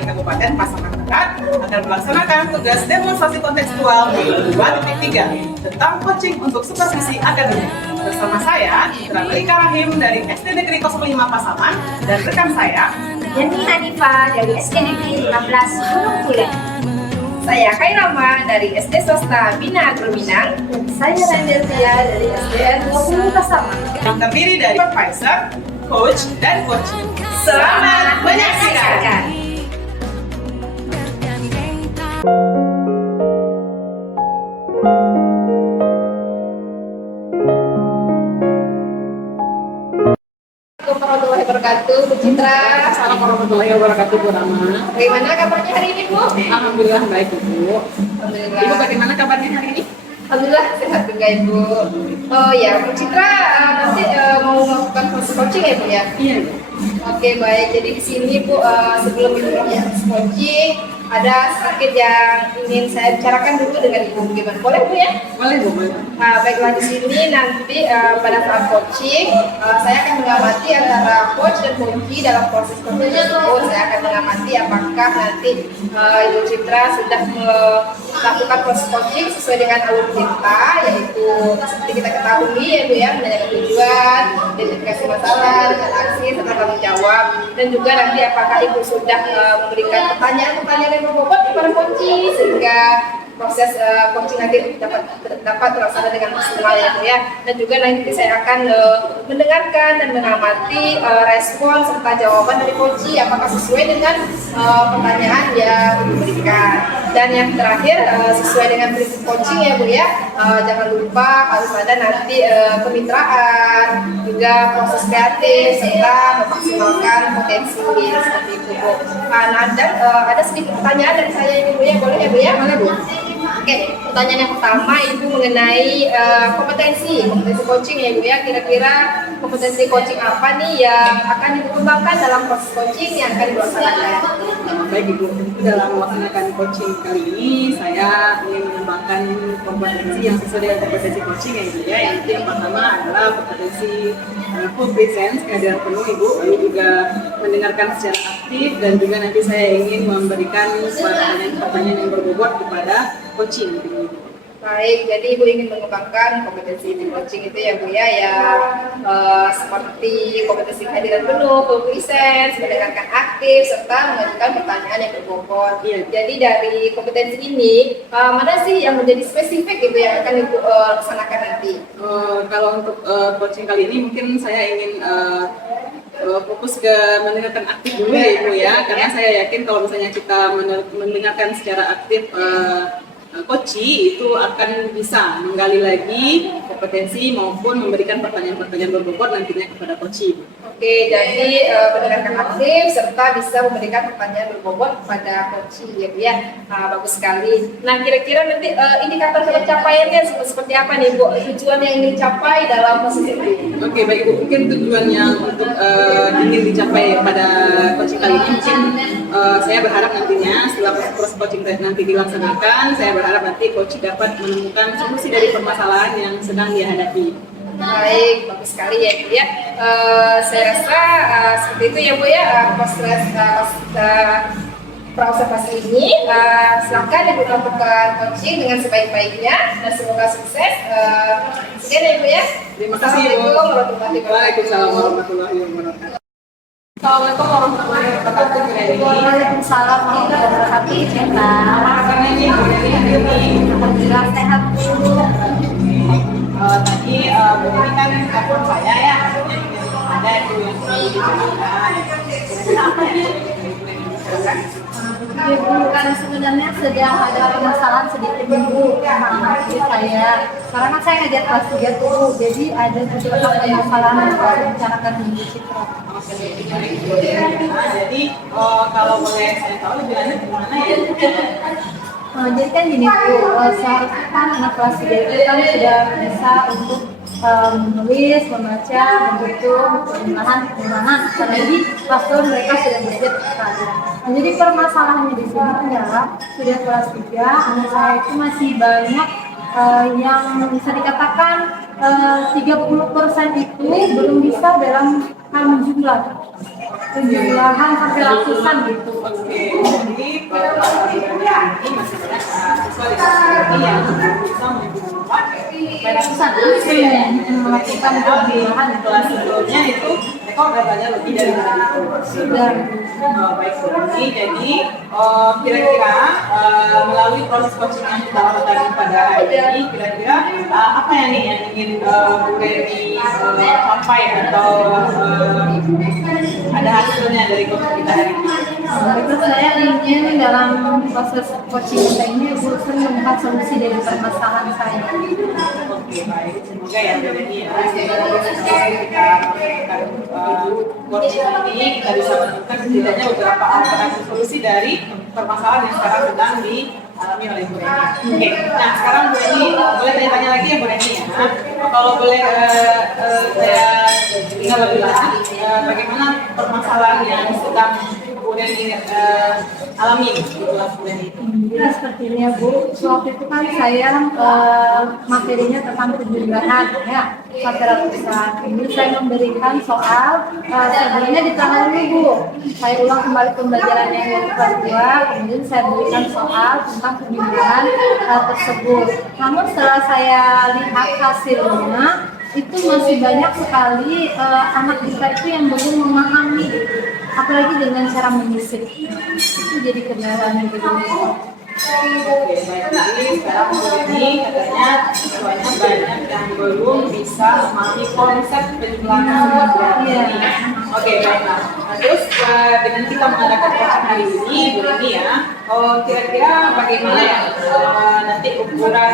dari Kabupaten Pasaman Barat akan melaksanakan tugas demonstrasi kontekstual di 2.3 tentang coaching untuk supervisi akademik. Bersama saya, Mitra Melika Rahim dari SD Negeri 05 Pasaman dan rekan saya, Yani Hanifah dari SD Negeri 15 Gunung Bulan. Saya Kairama dari SD Swasta Bina Agro Minang. Dan saya Randelvia dari SDN 20 Pasaman. yang terdiri dari supervisor, coach, dan coaching. Selamat menyaksikan! Assalamualaikum warahmatullahi wabarakatuh, Bu Citra. Assalamualaikum warahmatullahi wabarakatuh, Bu Rama. Bagaimana kabarnya hari ini, Bu? Alhamdulillah baik, Ibu. Alhamdulillah. Ibu bagaimana kabarnya hari ini? Alhamdulillah sehat juga, Ibu. Oh ya, Bu Citra nanti mau melakukan proses coaching ya, Bu ya? Iya, Bu. Oke, baik. Jadi di sini, Bu, sebelum Ibu melakukan coaching, ada sedikit yang ingin saya bicarakan dulu dengan Ibu. Gimana? Boleh, Bu ya? Boleh, Bu. Boleh. Nah, baiklah di sini nanti pada saat coaching, saya akan mengamati antara coach dan coachee dalam proses coaching tersebut. Saya akan mengamati apakah nanti Ibu Citra sudah melakukan proses coaching sesuai dengan alur kita, yaitu seperti kita ketahui ya Bu ya, menanyakan tujuan, identifikasi masalah, dengan aksi, serta tanggung jawab. Dan juga nanti apakah Ibu sudah memberikan pertanyaan-pertanyaan yang berbobot kepada coachee sehingga proses coaching nanti dapat terlaksana dengan maksimal ya Bu ya. Dan juga nanti saya akan mendengarkan dan mengamati respon serta jawaban dari coaching apakah sesuai dengan pertanyaan yang diberikan. Dan yang terakhir sesuai dengan prinsip coaching ya Bu ya, jangan lupa harus ada nanti kemitraan, juga proses kreatif serta memaksimalkan potensi seperti itu Bu. Nah, dan ada sedikit pertanyaan dari saya ini Bu ya, boleh ya Bu ya? Boleh Bu. Oke, pertanyaan yang pertama Ibu mengenai kompetensi coaching ya Bu ya. Kira-kira kompetensi coaching apa nih yang akan dikembangkan dalam proses coaching yang akan dilaksanakan? Baik, Ibu. Dalam melaksanakan coaching kali ini, saya ingin mengembangkan kompetensi yang sesuai dengan kompetensi coaching ya, Ibu ya. Yang pertama adalah kompetensi full presence, kehadiran penuh, Ibu. Lalu juga mendengarkan secara aktif, dan juga nanti saya ingin memberikan pertanyaan-pertanyaan yang berbobot kepada coaching. Baik, jadi Ibu ingin mengembangkan kompetensi di coaching itu ya Bu ya, yang seperti kompetensi kehadiran penuh, full presence, mendengarkan aktif, serta mengajukan pertanyaan yang berbobot. Iya. Jadi dari kompetensi ini, mana sih yang menjadi spesifik gitu yang akan Ibu laksanakan nanti? Kalau untuk coaching kali ini mungkin saya ingin fokus ke mendengarkan aktif dulu ya Ibu ya, karena saya yakin kalau misalnya kita mendengarkan secara aktif coaching itu akan bisa menggali lagi kompetensi maupun memberikan pertanyaan-pertanyaan berbobot nantinya kepada coaching. Oke, jadi mendengarkan aktif serta bisa memberikan pertanyaan berbobot kepada coaching ya Bu ya. Bagus sekali. Nah, kira-kira nanti indikator pencapaiannya seperti apa nih Bu? Tujuan yang ingin dicapai dalam proses ini? Oke, baik Ibu. Mungkin tujuan yang untuk ingin dicapai pada coaching kali ini mungkin saya berharap nantinya setelah proses coaching nanti dilaksanakan, saya berharap nanti coach dapat menemukan solusi dari permasalahan yang sedang dihadapi. Baik, bagus sekali ya Bu ya. Saya rasa seperti itu ya Bu ya, pra-observasi ini. Silakan Ibu lakukan coaching dengan sebaik-baiknya dan semoga sukses. Sekian ya Bu ya. Terima kasih Ibu. Waalaikumsalam warahmatullahi wabarakatuh. Assalamualaikum warahmatullahi wabarakatuh. Waalaikumsalam warahmatullahi wabarakatuh. Apa kabarnya nih Bu Dewi hari ini? Alhamdulillah sehat Bu. Tadi Bu Dewi kan telepon saya ya, ada itu yang dibicarakan. Apa sih? Ibu kan sebenarnya sedang ada permasalahan sedikit Bu sama istri saya. Karena saya ngajar kelas 3 tuh, jadi ada beberapa permasalahan yang harus dibicarakan di Ibu Citra. Jadi kalau boleh saya tahu lebih lanjut gimana ya? Jadi kan gini Bu, seharusnya kan anak kelas 3 itu kan sudah bisa untuk menulis, membaca, menghitung, perhitungan, apalagi kelas 2 mereka sudah belajar pelajaran. Nah, jadi permasalahannya di sini adalah sudah kelas 3, anak saya itu masih banyak yang bisa dikatakan 30% itu belum bisa dalam hal jumlah. penjumlahan sampai ratusan gitu. Oke, jadi kalau ini masih banyak siswa di kelas ini yang bisa menjumlah sampai ratusan ya. Melakukan Padahal di kelas sebelumnya itu mereka udah banyak lebih dari itu. Sudah. Baik, ini jadi kira-kira melalui proses coaching yang kita lakukan pada hari ini, kira-kira apa yang nih yang ingin Bu Reni capai atau ada hasilnya dari coaching kita hari ini? Itu saya ingin dalam proses coaching kita ini berusaha menemukan solusi dari permasalahan saya. Oke, baik. Semoga ya Bu Reni ya, kita coaching ini kita bisa menemukan setidaknya beberapa alternatif solusi dari permasalahan yang sekarang sedang dialami oleh Bu Reni. Oke, nah sekarang Bu Reni boleh tanya-tanya lagi ya Bu Reni ya. Kalau boleh saya tinggal lebih lanjut, bagaimana permasalahan yang sedang Bu Reni alami di kelas Bu Reni itu? Jadi seperti ini ya Bu, waktu itu kan saya materinya tentang penjumlahan ya, sampai ratusan. Ini saya memberikan soal sebenarnya di tangan dulu Bu. Saya ulang kembali pembelajaran yang kelas 2, kemudian saya berikan soal tentang penjumlahan tersebut. Namun setelah saya lihat hasilnya, itu masih banyak sekali anak kita itu yang belum memahami, apalagi dengan cara menyisip. Itu jadi kendala yang Oke, baik. Jadi sekarang Bu Reni katanya siswanya banyak yang belum bisa memahami konsep penjumlahan ini. Oke, baiklah. Nah, terus dengan kita mengadakan coaching hari ini, Bu Reni ya, kira-kira bagaimana ya nanti ukuran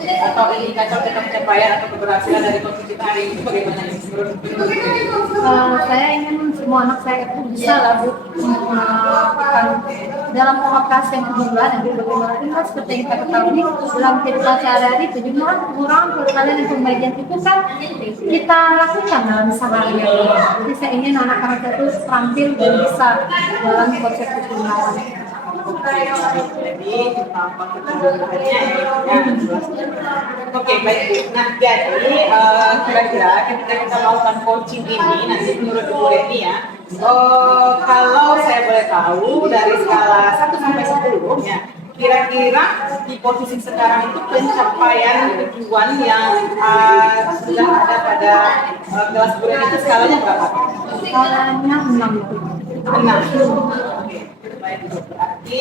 atau indikator pencapaian atau keberhasilan dari coaching kita hari ini bagaimana nih menurut Bu Reni? Saya ingin semua anak saya itu bisa lah Bu melakukan dalam pengoperasian penjumlahan yang bagaimana kan seperti yang kita ketahui dalam kehidupan sehari-hari penjumlahan pengurangan perkalian dan pembagian itu kan kita lakukan dalam sehari-hari. Jadi saya ingin anak-anak saya itu terampil dan bisa dalam konsep penjumlahan. Jadi tampak kecenderungannya ya jelas. Oke, baik Bu. Nah, jadi kira-kira ketika kita melakukan coaching ini nanti menurut Bu Reni ya, kalau saya boleh tahu dari skala 1 sampai 10 ya, kira-kira di posisi sekarang itu pencapaian tujuan yang sudah ada pada kelas Bu Reni itu skalanya berapa? Skalanya 6 itu. 6. Oke. Baik, berarti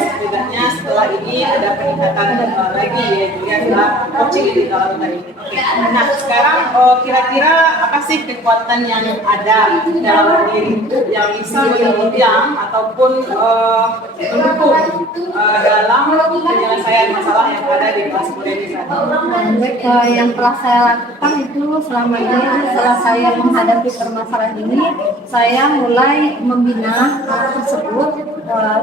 setidaknya setelah ini ada peningkatan lagi ya Bu ya setelah coaching ini kalau tadi ini. Oke. Nah sekarang kira-kira apa sih kekuatan yang ada dalam diri yang bisa menunjang ataupun mendukung dalam penyelesaian masalah yang ada di kelas Bu Reni saat ini? Yang telah saya lakukan itu selama ini setelah saya menghadapi permasalahan ini, saya mulai membina tersebut.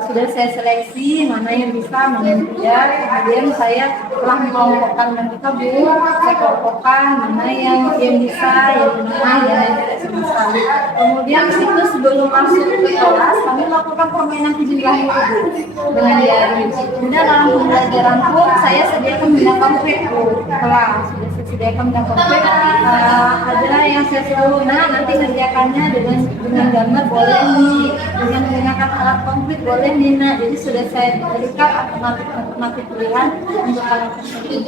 Sudah saya seleksi mana yang bisa, mana yang tidak. Kemudian saya telah mengelompokkan mereka Bu, saya kelompokkan mana yang bisa, yang mana yang tidak sama sekali. Kemudian itu sebelum masuk ke kelas, kami melakukan permainan penjumlahan itu Bu dengan diari. Kemudian dalam pembelajaran pun saya sediakan benda konkret Bu kelas. Sudah saya sediakan benda konkret. Ada yang saya suruh, nah nanti ngerjakannya dengan gambar boleh nih, dengan menggunakan alat konkret boleh nih. Nah, jadi sudah saya berikan alternatif pilihan untuk alat tersebut.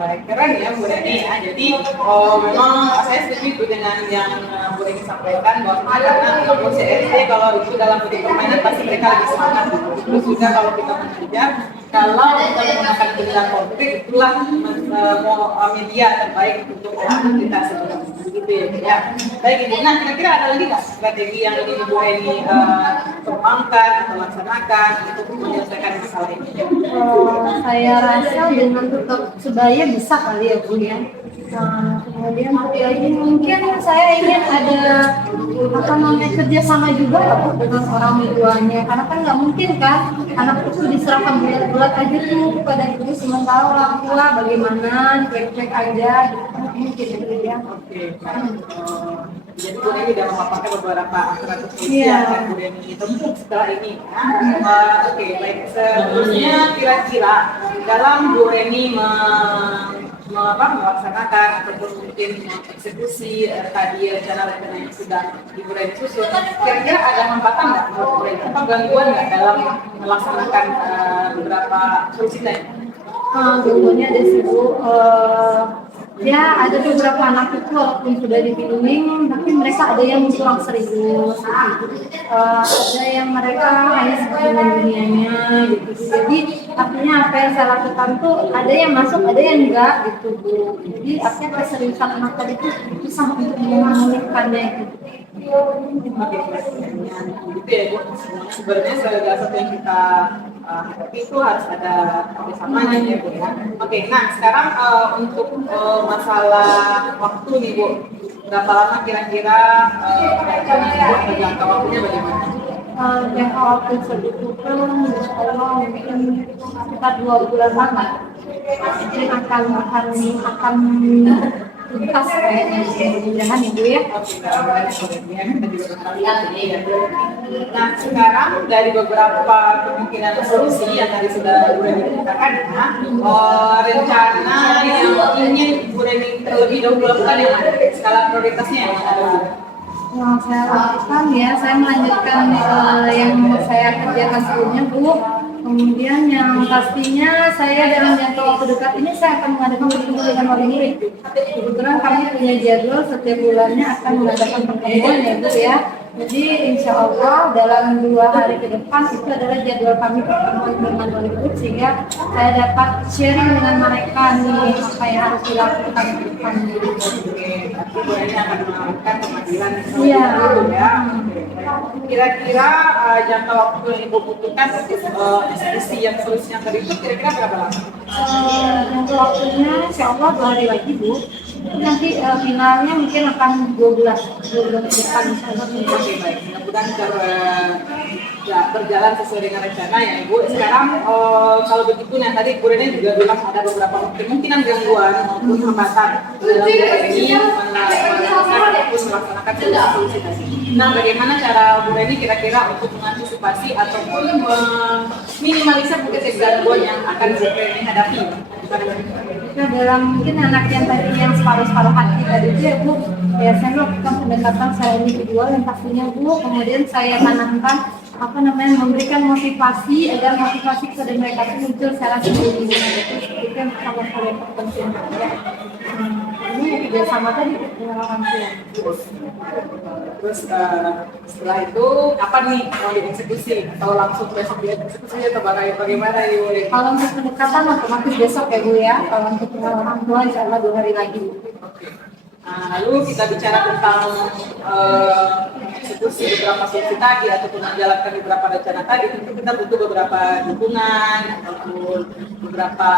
Baik, keren ya Bu Reni ya. Jadi memang saya setuju dengan yang Bu Reni sampaikan bahwa karena usia SD kalau itu dalam bentuk permainan pasti mereka lebih semangat. Terus juga kalau kita mengajar, kalau kita menggunakan benda konkret itulah media terbaik untuk anak kita sebenarnya. Gitu ya. Baik Ibu. Nah kira-kira ada lagi nggak strategi yang ingin Bu Reni kembangkan atau laksanakan untuk menyelesaikan masalah ini? Saya rasa dengan tutup sebaya bisa kali ya Bu ya. Kemudian lagi mungkin saya ingin ada kerja sama juga dengan orang tuanya, karena kan nggak mungkin kan anak itu diserahkan bulat-bulat aja tuh kepada ibu, sementara orang tua bagaimana cuek-cuek aja gitu mungkin ya. Oke. Jadi Bu Reni sudah memaparkan beberapa alternatif solusi yang akan Bu Reni tempuh setelah ini. Oke, baik. Seterusnya kira-kira dalam Bu Reni melaksanakan ataupun mungkin mengeksekusi tadi rencana-rencana yang sudah Ibu Reni susun, kira-kira ada hambatan nggak menurut Ibu Reni? Apa gangguan nggak dalam melaksanakan beberapa solusi tadi? Gangguannya ada sih Bu. Ya ada beberapa anak itu walaupun sudah dibimbing, tapi mereka ada yang kurang serius. Ada yang mereka hanya seperti dengan dunianya gitu. Jadi artinya apa yang saya lakukan tuh ada yang masuk, ada yang enggak gitu Bu. Jadi artinya keseriusan anak tadi itu susah untuk memulihkannya gitu. Oke, gitu ya Bu. Sebenarnya salah satu yang kita hadapi itu harus ada kerjasamanya ya Bu ya. Oke, nah sekarang untuk masalah waktu nih Bu, berapa lama kira-kira jangka waktunya bagaimana? Jangka waktu segitu pun insya Allah mungkin sekitar 2 bulan lama. Mungkin akan tuntas kayaknya mudah-mudahan Ibu ya. Nah sekarang dari beberapa kemungkinan solusi yang tadi sudah Bu Reni katakan ya, rencana yang ingin Bu Reni terlebih dahulu lakukan yang mana? Skala prioritasnya yang mana? Yang saya lakukan ya, saya melanjutkan yang saya kerjakan sebelumnya Bu. Kemudian yang pastinya saya dalam jangka waktu dekat ini saya akan mengadakan pertemuan dengan wali murid. Kebetulan kami punya jadwal setiap bulannya akan mengadakan pertemuan ya Bu ya. Jadi insya Allah dalam 2 hari ke depan itu adalah jadwal kami pertemuan dengan wali murid sehingga saya dapat sharing dengan mereka nih apa yang harus dilakukan ke depan. Bu Reni akan melakukan pemanggilan Iya. ya. Kira-kira jangka waktu yang Ibu butuhkan untuk eksekusi yang solusinya tadi itu kira-kira berapa lama? Jangka waktunya insya Allah 2 hari lagi Bu. Nanti finalnya mungkin akan 2 bulan ke depan insya Allah. Oke, baik. Mudah-mudahan berjalan sesuai dengan rencana ya Ibu. Sekarang kalau begitu nah tadi Bu Reni juga bilang ada beberapa kemungkinan gangguan maupun hambatan dalam ini melaksanakan solusi tadi. Nah, bagaimana cara Bu Reni kira-kira untuk mengantisipasi ataupun meminimalisir mungkin gangguan yang akan Bu Reni hadapi? Nah, dalam mungkin anak yang tadi yang separuh-separuh hati tadi itu ya Bu, ya saya melakukan pendekatan saya individual yang pastinya Bu, kemudian saya tanamkan memberikan motivasi agar motivasi kepada mereka itu muncul secara sendiri. Itu yang pertama kali yang terpenting ya. Ini kerjasama tadi dengan orang tua. Terus setelah itu kapan nih mau dieksekusi atau langsung besok dieksekusi atau bagaimana Ibu Reni? Kalau untuk pendekatan otomatis besok ya Bu ya. Kalau untuk orang tua insya Allah 2 hari lagi. Oke. Nah, lalu kita bicara tentang eksekusi beberapa solusi tadi ataupun menjalankan beberapa rencana tadi, tentu kita butuh beberapa dukungan ataupun beberapa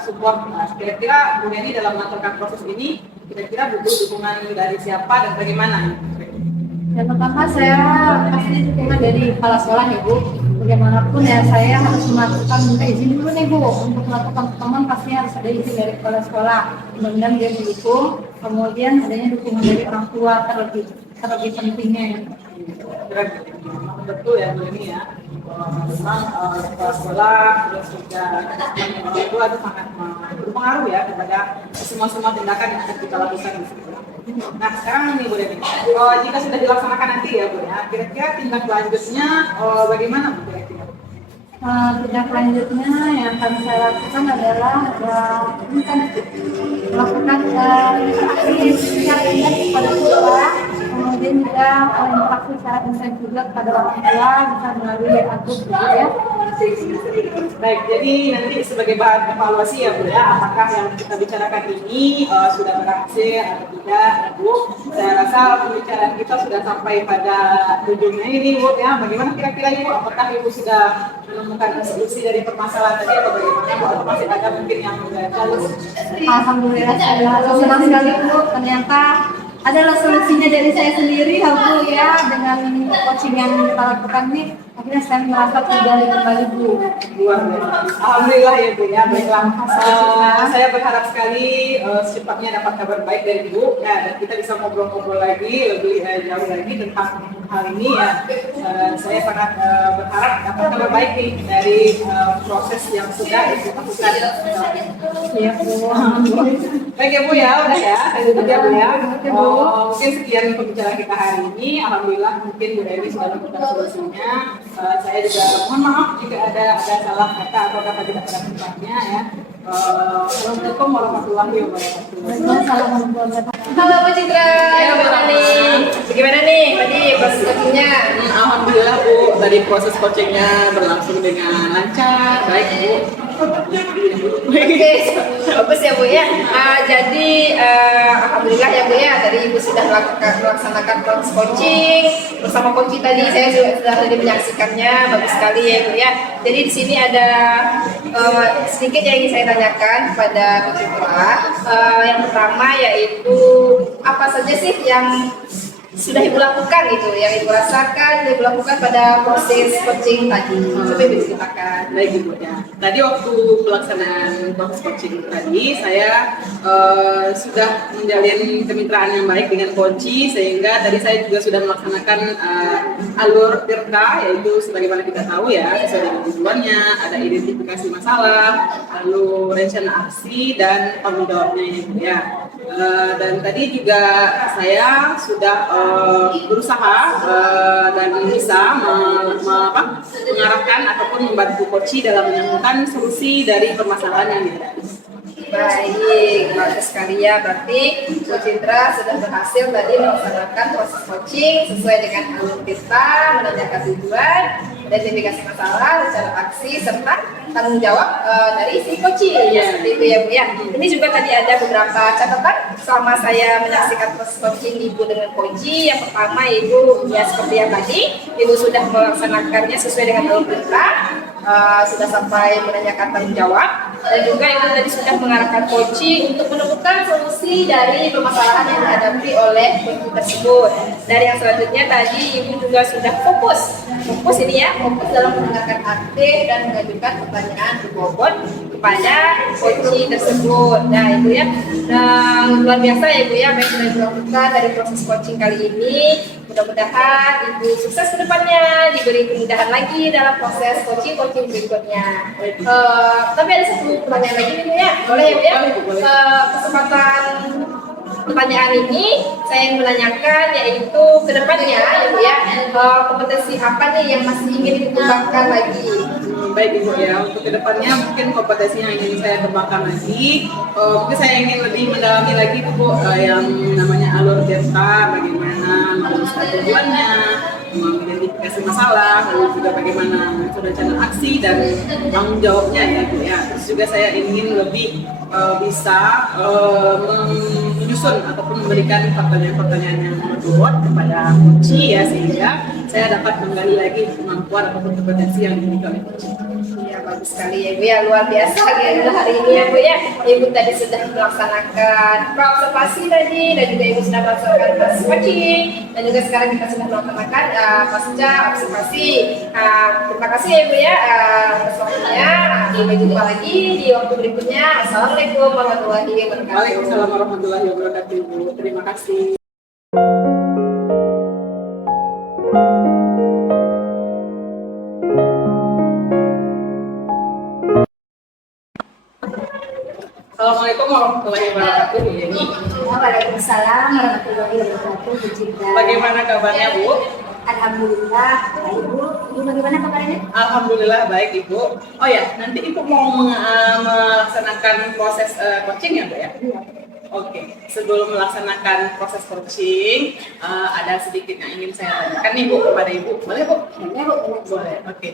support. Nah, kira-kira Bu Reni dalam melakukan proses ini, kira-kira butuh dukungan dari siapa dan bagaimana? Yang pertama saya pasti dukungan dari kepala sekolah ya Bu. Bagaimanapun ya saya harus melakukan minta izin dulu nih Bu untuk melakukan pertemuan pasti harus ada izin dari kepala sekolah. Kemudian dia mendukung, kemudian adanya dukungan dari orang tua terlebih pentingnya ya. Betul ya Bu Reni ya. Memang kepala sekolah terus juga orang tua itu sangat berpengaruh ya kepada semua tindakan yang akan kita lakukan di sekolah. Nah sekarang ini Bu Reni, jika sudah dilaksanakan nanti ya Bu ya, kira-kira tindak lanjutnya bagaimana Bu kira-kira? Tindak lanjutnya yang akan saya lakukan adalah melakukan interaksi pada siswa, kemudian juga interaksi secara intens juga kepada orang tua bisa melalui akun gitu ya. Baik, jadi nanti sebagai bahan evaluasi ya Bu ya, apakah yang kita bicarakan ini sudah berhasil atau tidak Bu. Saya rasa pembicaraan kita sudah sampai pada ujungnya ini Bu ya. Bagaimana kira-kira Ibu, apakah Ibu sudah menemukan solusi dari permasalahan tadi atau bagaimana Bu, atau masih ada mungkin yang jauh? Alhamdulillah saya senang sekali Bu, ternyata adalah solusinya dari saya sendiri Bu ya, dengan coaching yang kita lakukan nih akhirnya saya merasa tergali kembali Bu. Luar biasa. Alhamdulillah ya Bu ya, baiklah. Saya berharap sekali secepatnya dapat kabar baik dari Ibu ya, dan kita bisa ngobrol-ngobrol lagi lebih jauh lagi tentang hal ini ya, saya sangat berharap dapat kabar baik nih dari proses yang sudah Ibu lakukan. Iya Bu. Baik ya Bu ya, udah ya, saya tutup ya Bu ya. Mungkin sekian pembicaraan kita hari ini. Alhamdulillah mungkin Bu Dewi sudah menemukan solusinya. Saya juga mohon maaf jika ada salah kata atau kata tidak pada tempatnya ya. Assalamualaikum warahmatullahi wabarakatuh. Assalamualaikum warahmatullahi wabarakatuh. Halo Bu Citra, Ayo, gimana Bu. nih? Bagaimana nih tadi proses coachingnya? Alhamdulillah Bu, dari proses coachingnya berlangsung dengan lancar, baik Bu. Oke, bagus ya Bu ya. Jadi alhamdulillah ya Bu ya, tadi Ibu sudah melaksanakan proses coaching bersama coach tadi. Saya juga sudah tadi menyaksikannya, bagus sekali ya Bu ya. Jadi di sini ada sedikit yang ingin saya tanyakan kepada Bu Citra. Yang pertama yaitu apa saja sih yang sudah Ibu lakukan gitu, yang Ibu rasakan, yang Ibu lakukan pada proses coaching tadi. Coba Ibu ceritakan. Baik Ibu ya. Tadi waktu pelaksanaan proses coaching tadi, saya sudah menjalin kemitraan yang baik dengan coach, sehingga tadi saya juga sudah melaksanakan alur TIRTA, yaitu sebagaimana kita tahu ya, sesuai dengan tujuannya, ada identifikasi masalah, lalu rencana aksi dan tanggung jawabnya ya Ibu ya. Dan tadi juga saya sudah berusaha dan bisa mengarahkan ataupun membantu coach dalam menemukan solusi dari permasalahan yang dihadapi. Baik, bagus sekali ya. Berarti Bu Citra sudah berhasil tadi melaksanakan proses coaching sesuai dengan alur kita, menanyakan tujuan, identifikasi masalah, rencana aksi, serta tanggung jawab dari si coaching. Ya, seperti itu ya Bu ya. Ini juga tadi ada beberapa catatan selama saya menyaksikan proses coaching Ibu dengan coaching. Yang pertama Ibu ya seperti yang tadi, Ibu sudah melaksanakannya sesuai dengan alur kita. Sudah sampai menanyakan tanggung jawab, dan juga Ibu tadi sudah mengarahkan coaching untuk menemukan solusi dari permasalahan yang dihadapi oleh coaching tersebut. Dari yang selanjutnya tadi Ibu juga sudah fokus ini ya, fokus dalam mendengarkan aktif dan mengajukan pertanyaan berbobot kepada coaching tersebut. Nah Ibu ya, luar biasa ya Ibu ya, apa yang sudah dilakukan dari proses coaching kali ini. Mudah-mudahan Ibu sukses ke depannya, diberi kemudahan lagi dalam proses coaching berikutnya. Tapi ada satu pertanyaan lagi nih Bu ya, boleh ya Bu ya? Kesempatan pertanyaan ini saya ingin menanyakan yaitu ke depannya ya Bu ya, kompetensi apa nih yang masih ingin dikembangkan lagi? Baik Ibu ya, untuk kedepannya mungkin kompetensi yang ingin saya kembangkan lagi, mungkin saya ingin lebih mendalami lagi Bu, yang namanya alur TIRTA, bagaimana merumuskan tujuannya, mengidentifikasi masalah, lalu juga bagaimana rencana aksi dan tanggung jawabnya ya Bu ya. Terus juga saya ingin lebih bisa menyusun ataupun memberikan pertanyaan-pertanyaan yang berbobot kepada coach ya, sehingga saya dapat menggali lagi kemampuan ataupun kompetensi yang dimiliki oleh coach. Ya bagus sekali ya Bu ya, luar biasa ya hari ini ya Bu ya. Ibu tadi sudah melaksanakan observasi tadi, dan juga Ibu sudah melaksanakan proses coaching, dan juga sekarang kita sudah melaksanakan pasca observasi. Terima kasih ya Bu ya atas waktunya. Sampai jumpa lagi di waktu berikutnya. Assalamualaikum warahmatullahi wabarakatuh. Waalaikumsalam warahmatullahi wabarakatuh Bu. Terima kasih. Assalamualaikum warahmatullahi wabarakatuh Bu Yeni. Waalaikumsalam warahmatullahi wabarakatuh. Bu Citra. Bagaimana kabarnya Bu? Alhamdulillah baik Bu. Ibu bagaimana kabarnya? Alhamdulillah baik Ibu. Oh ya, nanti Ibu mau melaksanakan proses coaching ya Bu ya? Iya. Oke, sebelum melaksanakan proses coaching, ada sedikit yang ingin saya tanyakan nih Bu kepada Ibu. Boleh Bu? Boleh Bu. Boleh, oke.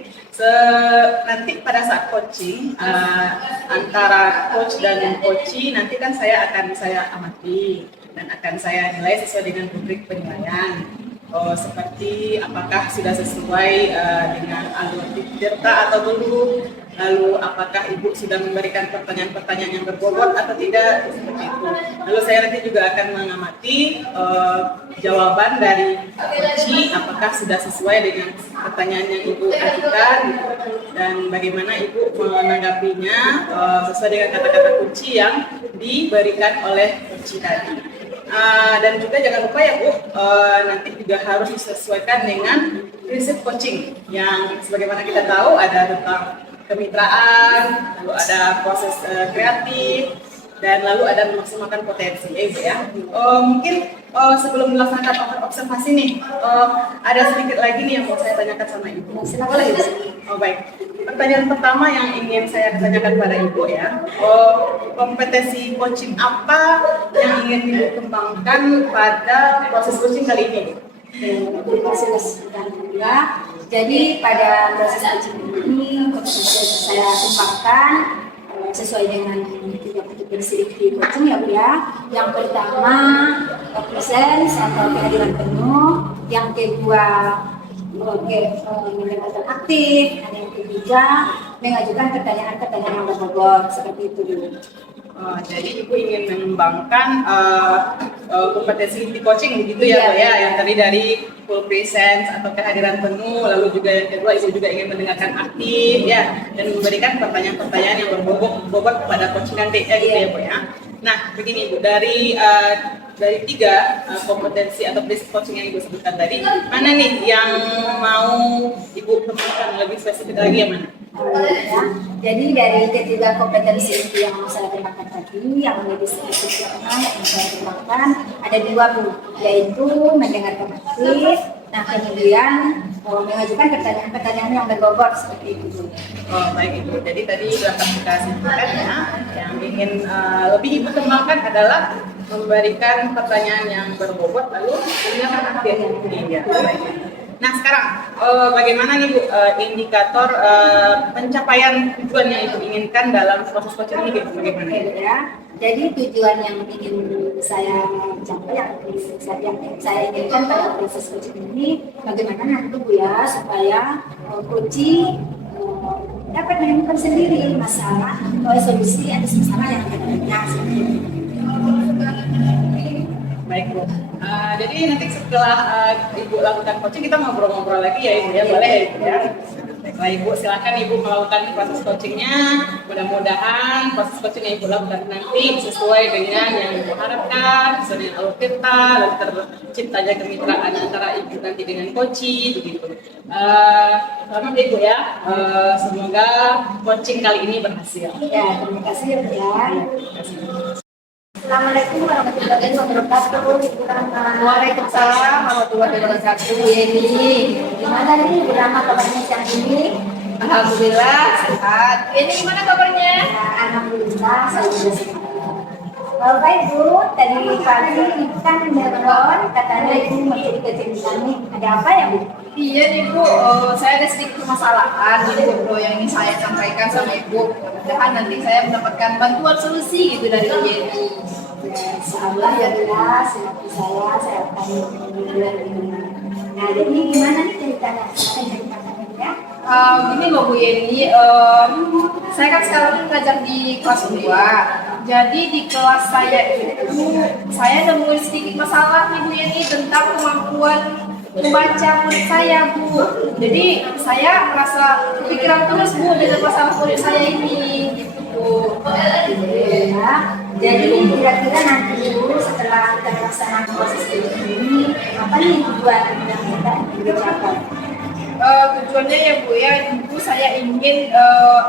Nanti pada saat coaching, antara coach dan coachee, nanti kan saya amati dan akan saya nilai sesuai dengan rubrik penilaian. Seperti apakah sudah sesuai dengan alur TIRTA atau belum, lalu apakah Ibu sudah memberikan pertanyaan-pertanyaan yang berbobot atau tidak, seperti itu. Lalu saya nanti juga akan mengamati jawaban dari coachee, apakah sudah sesuai dengan pertanyaan yang Ibu ajukan dan bagaimana Ibu menanggapinya sesuai dengan kata-kata kunci yang diberikan oleh coachee tadi. Dan juga jangan lupa ya Bu, nanti juga harus disesuaikan dengan prinsip coaching yang sebagaimana kita tahu ada tentang kemitraan, lalu ada proses kreatif, dan lalu ada memaksimalkan potensi ya Ibu ya. Mungkin sebelum melaksanakan observasi nih, ada sedikit lagi nih yang mau saya tanyakan sama Ibu. Silakan lagi. Baik. Pertanyaan pertama yang ingin saya tanyakan pada Ibu ya, kompetensi coaching apa yang ingin Ibu kembangkan pada proses coaching kali ini? Proses alhamdulillah. Jadi pada proses coaching ini kompetensi yang saya kembangkan sesuai dengan 3 prinsip coaching ya Bu ya. Yang pertama presence atau kehadiran penuh, yang kedua mendengarkan aktif, dan yang ketiga mengajukan pertanyaan-pertanyaan yang berbobot seperti itu dulu. Jadi Ibu ingin mengembangkan kompetensi di coaching begitu ya Bu ya, yang tadi dari full presence atau kehadiran penuh, lalu juga yang kedua Ibu juga ingin mendengarkan aktif ya, dan memberikan pertanyaan-pertanyaan yang berbobot kepada coaching nanti gitu ya Bu ya. Nah begini Bu, dari 3 kompetensi atau prinsip coaching yang Ibu sebutkan tadi, mana nih yang mau Ibu kembangkan lebih spesifik lagi, yang mana? Ya. Jadi dari ketiga kompetensi itu yang saya kembangkan tadi, yang menjadi spesifik yang saya kembangkan ada 2 Bu, yaitu mendengarkan aktif, nah kemudian mengajukan pertanyaan-pertanyaan yang berbobot seperti itu Bu. Baik Ibu, jadi tadi dapat kita simpulkan ya, yang ingin lebih Ibu kembangkan adalah memberikan pertanyaan yang berbobot lalu mendengarkan aktif. Iya, baik. Nah sekarang bagaimana nih Bu indikator pencapaian tujuan yang Ibu inginkan dalam proses coaching ini gitu, bagaimana? Ya. Jadi tujuan yang ingin saya capai, yang saya inginkan pada proses coaching ini, bagaimana nanti Bu ya supaya coaching dapat menemukan sendiri masalah atau solusi atas masalah yang ada padanya. Baik Bu. Jadi nanti setelah Ibu lakukan coaching kita ngobrol-ngobrol lagi ya Ibu ya, boleh ya Ibu ya. Baiklah Ibu, silakan Ibu melakukan proses coachingnya. Mudah-mudahan proses coaching yang Ibu lakukan nanti sesuai dengan yang Ibu harapkan, sesuai dengan alur kita, lalu terciptanya kemitraan antara Ibu nanti dengan coaching begitu. Selamat Ibu ya. Semoga coaching kali ini berhasil. Ya, terima kasih ya Bu ya. Terima kasih. Assalamualaikum warahmatullahi wabarakatuh. Waalaikumsalam warahmatullahi wabarakatuh. Bu Yeni, gimana nih Bu Rama kabarnya siang ini? Alhamdulillah sehat. Ini gimana kabarnya? Ya, alhamdulillah saya juga sehat. Baik Bu, tadi pagi Ibu kan menelpon, katanya Ibu mau jadi kejutan nih. Ada apa ya Bu? Iya nih Bu, saya ada sedikit permasalahan nih Bu yang ingin saya sampaikan sama Ibu. Mudah-mudahan nanti saya mendapatkan bantuan solusi gitu dari Bu Yeni. Ya, insyaallah ya Bu ya, seperti saya akan mendengar ini. Nah, jadi gimana nih ceritanya? Saya ceritakan ya. Gini loh Bu Yeni, saya kan sekarang ngajar di kelas 2. Jadi di kelas saya itu, saya nemuin sedikit masalah nih Bu Yeni tentang kemampuan membaca murid saya Bu. Jadi saya merasa kepikiran terus Bu dengan masalah murid saya ini gitu Bu. Ya, jadi kira-kira nanti Bu setelah kita melaksanakan proses ini, apa nih tujuan yang kita ingin capai? Tujuannya ya Bu ya, itu saya ingin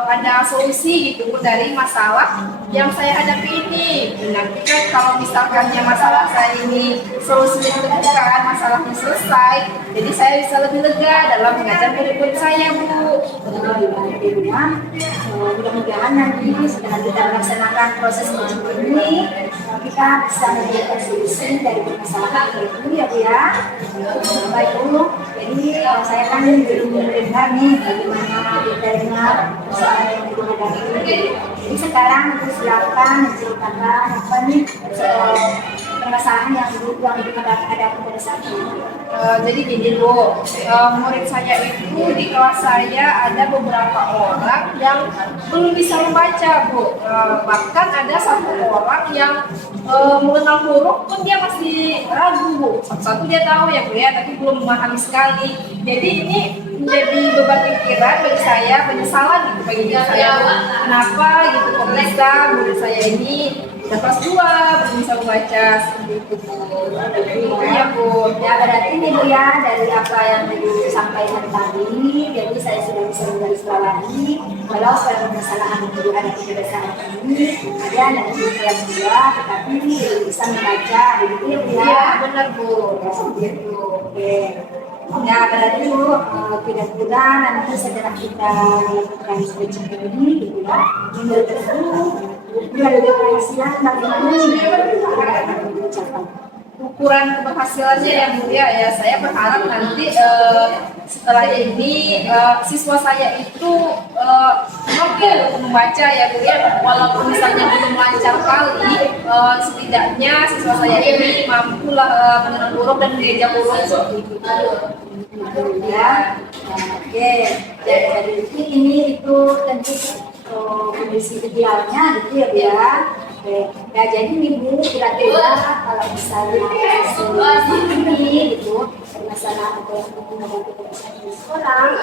ada solusi gitu Bu dari masalah yang saya hadapi ini. Nanti kan kalau misalkannya masalah saya ini solusinya ditemukan, masalahnya selesai, jadi saya bisa lebih lega dalam mengajar murid-murid saya Bu. Mudah-mudahan nanti setelah kita melaksanakan proses coaching ini, kita bisa memberikan solusi dari permasalahan itu ya Bu ya. Baik Bu, jadi saya kan belum mendengar nih bagaimana detailnya persoalan yang dihadapi. Jadi sekarang Bu silakan menceritakan apa nih permasalahan yang ada pada saat ini. Jadi gini Bu, murid saya itu di kelas saya ada beberapa orang yang belum bisa membaca Bu. Bahkan ada satu orang yang mengenal huruf pun dia masih ragu Bu. Satu-satu dia tahu ya Bu ya, tapi belum memahami sekali. Jadi ini menjadi beban pikiran bagi saya, penyesalan gitu bagi diri saya Bu. Kenapa gitu kok bisa murid saya ini udah kelas 2 belum bisa membaca seperti itu Bu. Iya Bu. Ya berarti nih Bu ya, dari apa yang Ibu sampaikan tadi, jadi saya sudah bisa menggarisbawahi kalau permasalahan Ibu ada di dasar ini ada anak Ibu kelas 2 tetapi belum bisa membaca, begitu ya Bu ya? Iya benar Bu. Ya, seperti itu. Oke. Ya berarti Bu, kira-kira nanti setelah kita lakukan coaching ini, gitu ya, menurut Ibu, ada keberhasilan bagaimana nih yang diucapkan? Ukuran keberhasilannya ya Bu ya, saya berharap nanti setelah ini siswa saya itu mampu membaca ya Bu ya, walaupun misalnya belum lancar kali, setidaknya siswa saya ini mampulah mengenal huruf dan mengeja huruf seperti itu. Ya, oke. Jadi ini itu tentu kondisi idealnya gitu ya Bu ya. Oke. Ya jadi nih Bu, kira-kira kalau misalnya ini gitu permasalahan atau yang menghadapi permasalahan sekolah,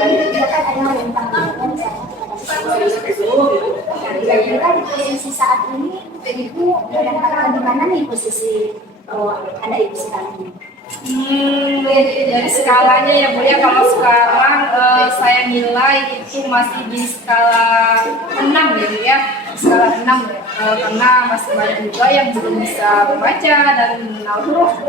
yang kita kan ada rentang misalnya kira-kira di posisi saat ini Ibu mendapatkan di mana nih posisi anak Ibu sekarang ini? Dari skalanya ya Bu ya, kalau sekarang saya nilai itu masih di skala 6 ya Bu ya, skala 6 ya, karena masih banyak juga yang belum bisa membaca dan mengenal huruf.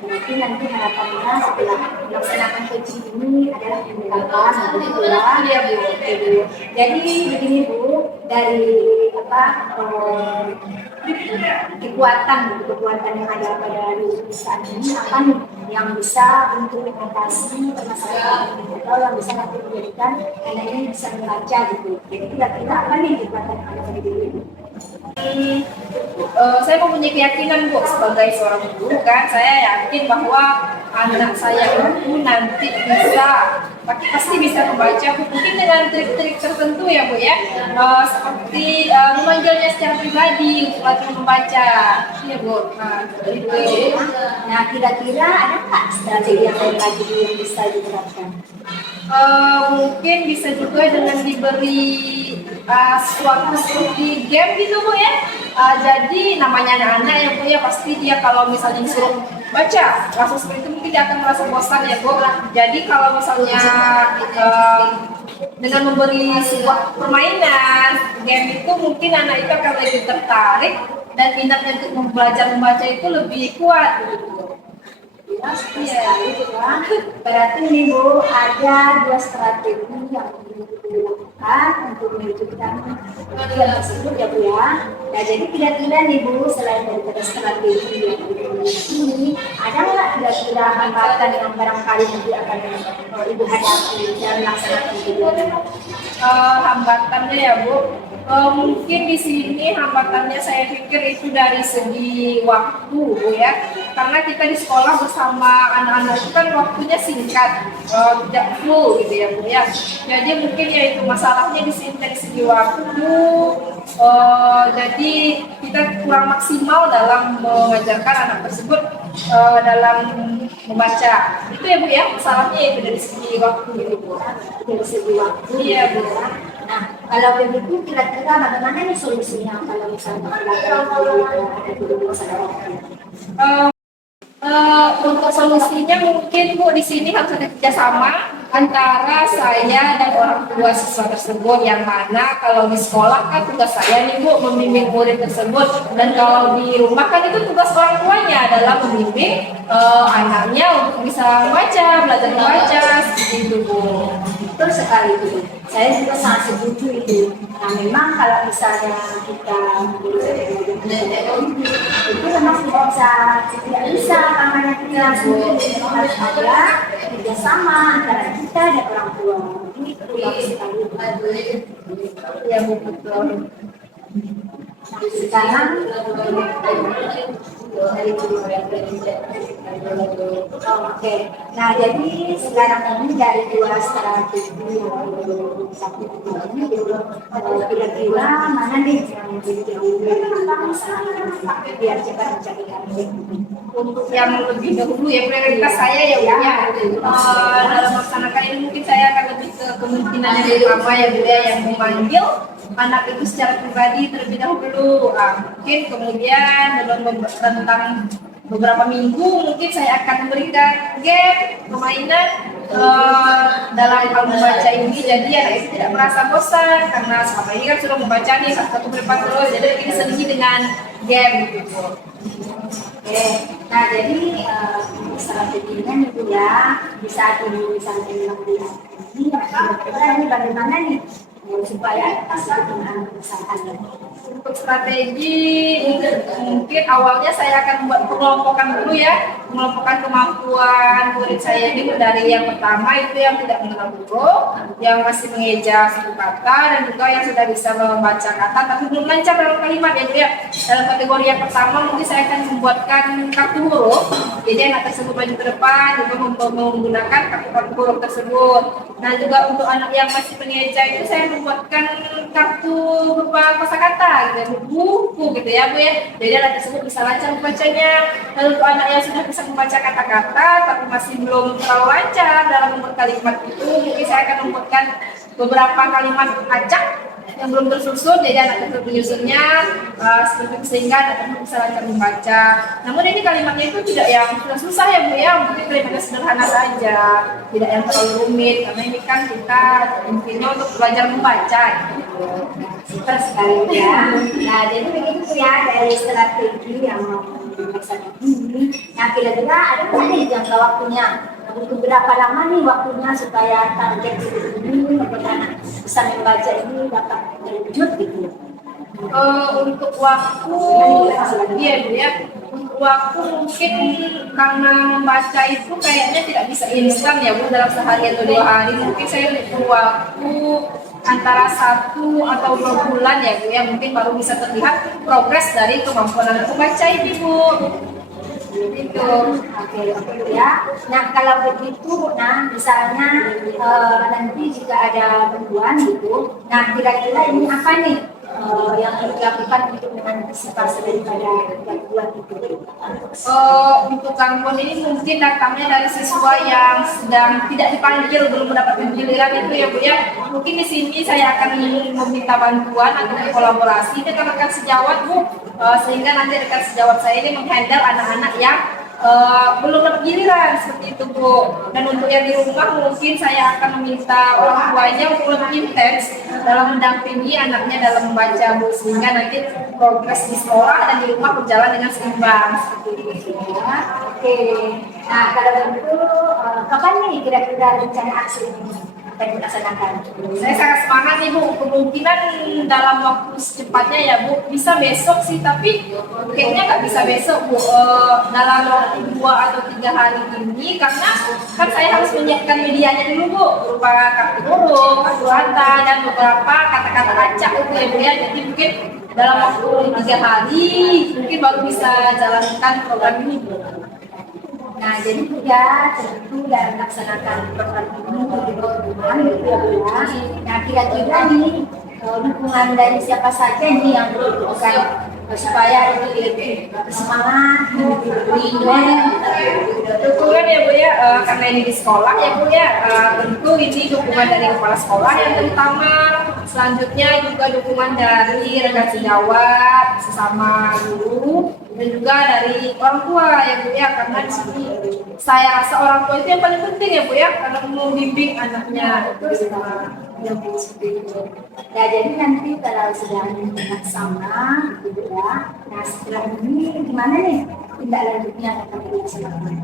Berarti nanti harapannya setelah melaksanakan coaching ini adalah peningkatan begitu ya. Iya Bu. Jadi begini Bu, dari apa kekuatan yang ada pada diri saat ini apa nih yang bisa untuk mengatasi permasalahan ini atau yang bisa nanti menjadikan anak ini bisa membaca gitu. Jadi kira-kira apa nih kekuatan yang ada pada diri ini? Saya mempunyai keyakinan Bu, sebagai seorang guru kan, saya yakin bahwa anak saya itu nanti pasti bisa membaca, mungkin dengan trik-trik tertentu ya Bu ya, seperti memanggilnya secara pribadi untuk latihan membaca, ya Bu. Nah, kira-kira ada nggak strategi yang lain lagi yang bisa diterapkan? Mungkin bisa juga dengan diberi suatu seperti game gitu Bu ya. Jadi namanya anak-anak ya Bu ya, pasti dia kalau misalnya disuruh baca langsung seperti itu mungkin dia akan merasa bosan ya Bu. Jadi kalau misalnya dengan memberi sebuah permainan game itu, mungkin anak itu akan lebih tertarik dan minatnya untuk belajar membaca itu lebih kuat gitu. Ya. Berarti nih Bu, ada 2 strategi yang dilakukan untuk mewujudkan tujuan tersebut ya Bu ya. Nah jadi kira-kira nih Bu, selain daripada strategi yang ini, ada nggak kira-kira hambatan yang barangkali nanti akan Ibu hadapi dalam melaksanakan tujuan? Hambatannya ya Bu, mungkin di sini hambatannya saya pikir itu dari segi waktu Bu ya, karena kita di sekolah bersama anak-anak itu kan waktunya singkat, tidak full gitu ya Bu ya. Jadi mungkin ya itu masalahnya di sini dari segi waktu, jadi kita kurang maksimal dalam mengajarkan anak tersebut dalam membaca. Itu ya Bu ya, masalahnya itu dari segi waktu gitu Bu. Dari segi waktu. Iya Bu. Nah, kalau begitu kira-kira bagaimana nih solusinya kalau misalnya ada di masalah waktu? Untuk solusinya mungkin Bu di sini harus ada kerjasama antara saya dan orang tua siswa tersebut, yang mana kalau di sekolah kan tugas saya nih Bu membimbing murid tersebut, dan kalau di rumah kan itu tugas orang tuanya adalah membimbing anaknya untuk bisa membaca, belajar membaca seperti itu Bu. Betul sekali Bu. Saya juga sangat setuju itu. Nah memang kalau misalnya kita itu memang tidak bisa karena kita langsung harus ada kerjasama antara kita dan orang tua. Ini bagus sekali. Ya Bu, betul. Nah, sekarang oke. Nah jadi sekarang ini dari 2 strategi yang satu ini kira-kira mana nih yang lebih jauh biar cepat mencari karya? Untuk yang lebih dahulu ya, prioritas saya ya Bu ya, dalam melaksanakan ini mungkin saya akan lebih ke kemungkinan yang pertama ya Bu ya, yang memanggil anak itu secara pribadi terlebih dahulu. Mungkin kemudian tentang beberapa minggu mungkin saya akan memberikan game permainan dalam hal membaca ini, jadi anak itu tidak merasa bosan karena selama ini kan sudah membaca nih satu berdepan terus, jadi lebih diselingi dengan game gitu. Oke, nah jadi strateginya nih Bu ya, di saat ini misalnya melakukan ini bagaimana nih supaya pasti dengan kesehatan. Untuk strategi mungkin awalnya saya akan membuat pengelompokan dulu ya, mengelompokkan kemampuan murid saya ini dari yang pertama itu yang tidak mengenal huruf, yang masih mengeja satu kata, dan juga yang sudah bisa membaca kata tapi belum lancar dalam kalimat ya Bu ya. Dalam kategori yang pertama mungkin saya akan membuatkan kartu huruf, jadi anak tersebut maju ke depan juga menggunakan kartu huruf tersebut. Nah juga untuk anak yang masih mengeja itu saya membuatkan kartu berupa kosakata gitu, buku gitu ya Bu ya, jadi anak tersebut bisa lancar membacanya. Lalu untuk anak yang sudah bisa membaca kata-kata tapi masih belum terlalu lancar dalam membuat kalimat itu, mungkin saya akan membuatkan beberapa kalimat acak yang belum tersusun, jadi anak tersebut menyusunnya sehingga anak tersebut bisa lancar membaca. Namun ini kalimatnya itu tidak yang susah ya Bu ya, mungkin kalimatnya sederhana saja, tidak yang terlalu rumit karena ini kan kita intinya untuk belajar membaca gitu. Super sekali ya. Nah jadi begitu ya dari strategi yang mau dilaksanakan ini. Nah kira-kira ada nggak nih jangka waktunya? Untuk berapa lama nih waktunya supaya target ini anak bisa membaca ini dapat terwujud gitu? Untuk waktu, iya Bu ya. Untuk waktu mungkin karena membaca itu kayaknya tidak bisa instan ya Bu, dalam sehari atau 2 hari. Mungkin saya butuh waktu antara 1 atau 2 bulan ya Bu ya, mungkin baru bisa terlihat progres dari kemampuan anak membaca ini Bu. Gitu. Oke ya. Nah kalau begitu, nah misalnya nanti jika ada bantuan gitu, nah kira-kira ini apa nih yang dilakukan untuk mengantisipasi daripada bantuan itu? Untuk gangguan ini mungkin datangnya dari siswa yang sedang tidak dipanggil, belum mendapatkan giliran itu ya Bu ya. Mungkin di sini saya akan meminta bantuan atau kolaborasi dengan rekan sejawat Bu, sehingga nanti rekan sejawat saya ini menghandle anak-anak yang belum dapat giliran seperti itu Bu. Dan untuk yang di rumah mungkin saya akan meminta orang tuanya untuk lebih intens dalam mendampingi anaknya dalam membaca Bu, sehingga nanti progres di sekolah dan di rumah berjalan dengan seimbang seperti itu ya. Oke. Nah kalau begitu kapan nih kira-kira rencana aksi ini akan dilaksanakan? Saya sangat semangat nih Bu, kemungkinan dalam waktu secepatnya ya Bu, bisa besok sih, tapi kayaknya nggak bisa besok Bu, dalam waktu 2 atau 3 hari ini, karena kan saya harus menyiapkan medianya dulu Bu, berupa kartu huruf, kartu kata, dan beberapa kata-kata acak itu ya Bu ya. Jadi mungkin dalam waktu 3 hari mungkin baru bisa jalankan program ini Bu. Nah, jadi ya tentu dalam melaksanakan program ini dibutuhkan gitu ya. Nah, kira-kira nih dukungan dari siapa saja nih yang dibutuhkan supaya ini lebih semangat, lebih Dukungan ya Bu ya, karena ini di sekolah ya Bu ya, tentu ini dukungan dari kepala sekolah yang terutama, selanjutnya juga dukungan dari rekan sejawat, sesama guru, dan juga dari orang tua ya Bu ya, karena di sini saya rasa orang tua itu yang paling penting ya Bu ya, karena membimbing anaknya itu yang seperti itu. Ya, jadi nanti kalau sudah sama gitu ya. Nah, setelah ini gimana nih tindak lanjutnya akan dilaksanakan?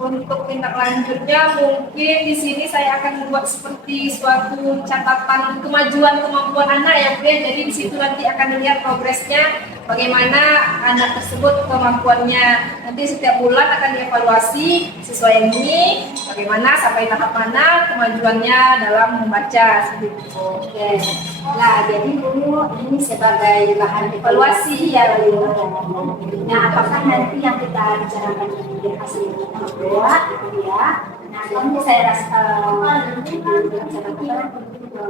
Untuk tindak lanjutnya mungkin di sini saya akan membuat seperti suatu catatan kemajuan kemampuan anak ya Bu ya. Jadi di situ nanti akan dilihat progresnya, bagaimana anak tersebut kemampuannya. Nanti setiap bulan akan dievaluasi siswa yang ini bagaimana sampai tahap mana kemajuannya dalam membaca seperti itu. Oke. Nah, jadi Bu ini sebagai bahan evaluasi ya Bu. Nah, apakah nanti yang kita bicarakan di hasil kita gitu ya. Nah, Nah, ini saya rasa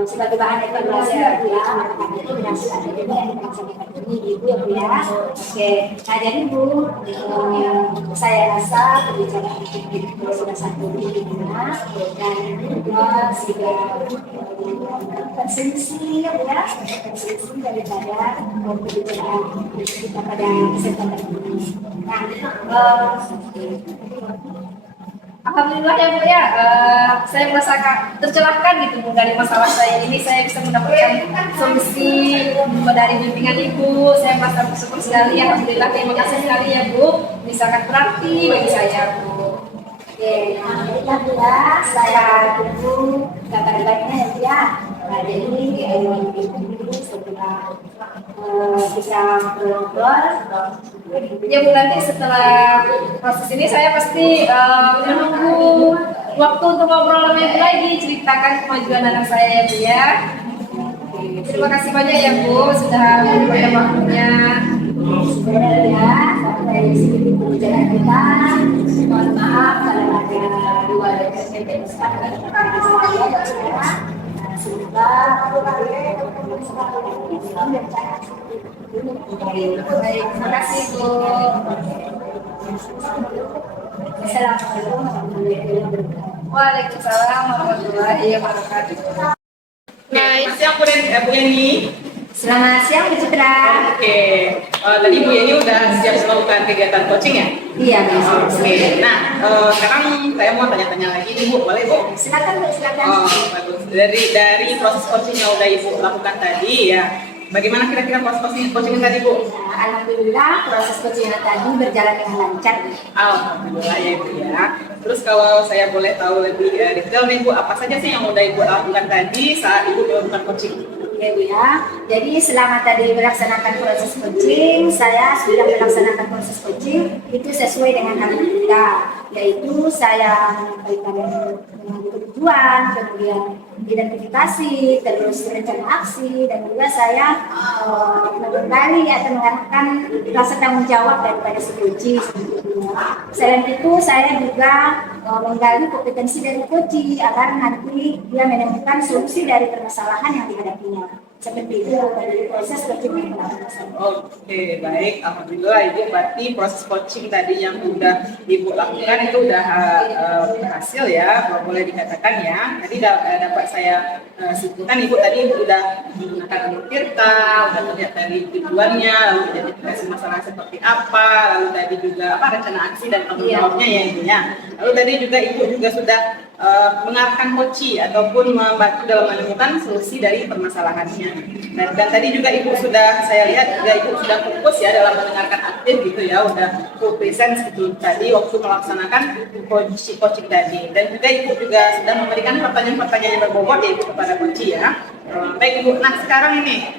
sebagai bahan evaluasi ya, maka itu berdasarkan ini yang dilaksanakan ini Ibu ya Bu ya. Oke, nah jadi Bu, saya rasa pembicaraan kita sudah satu dimana dan kedua sudah konsumsi ya Bu ya, konsumsi daripada pembicaraan kita pada kesempatan ini. Nah, alhamdulillah ya Bu ya, saya merasa tercerahkan gitu Bu dari masalah saya ini. Saya bisa mendapatkan solusi dari bimbingan Ibu. Saya merasa bersyukur sekali, alhamdulillah, terima kasih sekali ya Bu. Ini sangat berarti bagi saya Bu. Oke, alhamdulillah Bu ya, saya tunggu kabar-kabarnya ya Bu ya. Nah, jadi Ibu setelah bisa ngobrol ya Bu, nanti setelah proses ini saya pasti menunggu waktu untuk ngobrol lebih lagi, ceritakan kemajuan anak saya ya Bu ya. Terima kasih banyak ya Bu sudah memberikan waktunya. Ya, sampai di sini pembicaraan kita. Mohon maaf kalau ada dua dari saya. Baik, terima kasih Bu. Assalamualaikum warahmatullahi wabarakatuh. Waalaikumsalam warahmatullahi wabarakatuh. Nah, siang Bu Yani. Selamat siang Bu Citra. Oke, tadi Bu Yani udah siap melakukan kegiatan coaching ya? Iya, Oke, nah sekarang saya mau tanya-tanya lagi nih Bu, boleh Bu? silakan Bu, silakan. Oh, bagus. Dari proses coaching yang udah Ibu lakukan tadi ya, bagaimana kira-kira proses coaching tadi Bu? Nah, alhamdulillah proses coaching tadi berjalan dengan lancar. Alhamdulillah ya Ibu ya. Terus kalau saya boleh tahu lebih detail nih Bu, apa saja sih yang udah Ibu lakukan tadi saat Ibu melakukan coaching? Ya Bu ya. Jadi selama tadi melaksanakan proses coaching, saya sudah melaksanakan proses coaching itu sesuai dengan hal kita, yaitu saya menyampaikan tujuan, kemudian identifikasi, terus rencana aksi, dan juga saya menggali atau mengarahkan rasa tanggung jawab daripada si coach. Selain itu saya juga menggali kompetensi dari coach agar nanti dia menemukan solusi dari permasalahan yang dihadapinya. Seperti itu dari proses coaching yang dilakukan. Oke, baik. Alhamdulillah Ibu, berarti proses coaching tadi yang udah Ibu lakukan itu udah berhasil ya, kalau boleh dikatakan ya. Tadi dapat saya sebutkan Ibu tadi udah menggunakan Tirta, udah melihat dari tujuannya, lalu identifikasi masalah seperti apa, lalu tadi juga apa rencana aksi dan tanggung jawabnya ya Ibu ya. Lalu tadi juga Ibu juga sudah mengarahkan coach ataupun membantu dalam menemukan solusi dari permasalahannya. Dan tadi juga Ibu sudah, saya lihat juga Ibu sudah fokus ya dalam mendengarkan aktif gitu ya, udah full presence gitu tadi waktu melaksanakan coaching tadi. Dan juga Ibu juga sudah memberikan pertanyaan-pertanyaan yang berbobot ya Ibu kepada coach ya. Baik Ibu, nah sekarang ini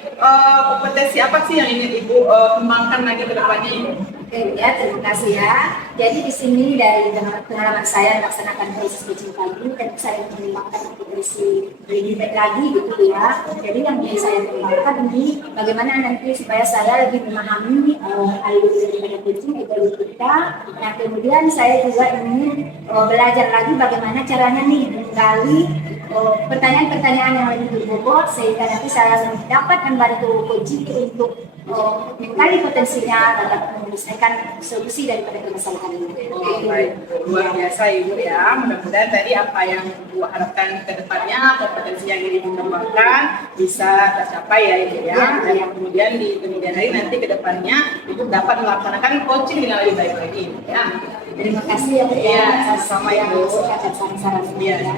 kompetensi apa sih yang ingin Ibu kembangkan lagi ke depannya Ibu? Oke ya, terima kasih ya. Jadi di sini dari pengalaman saya melaksanakan proses coaching tadi, dan saya mengembangkan kompetensi lebih baik lagi gitu ya. Jadi yang ingin saya kembangkan ini bagaimana nanti supaya saya lebih memahami alur daripada coaching itu kita. Nah kemudian saya juga ingin belajar lagi bagaimana caranya nih menggali pertanyaan-pertanyaan yang lebih berbobot sehingga nanti saya dapat membantu coaching untuk menggali potensinya dapat menyelesaikan solusi daripada permasalahan ini. Oh, baik, luar biasa Ibu ya. Mudah-mudahan tadi apa yang Ibu harapkan ke depannya, kompetensi yang ingin Ibu kembangkan bisa tercapai ya Ibu ya. Dan kemudian di kemudian hari nanti ke depannya Ibu dapat melaksanakan coaching dengan lebih baik lagi ya. Terima kasih ya Bu ya. Sama Ibu. Atas saran-saran Iya. ya.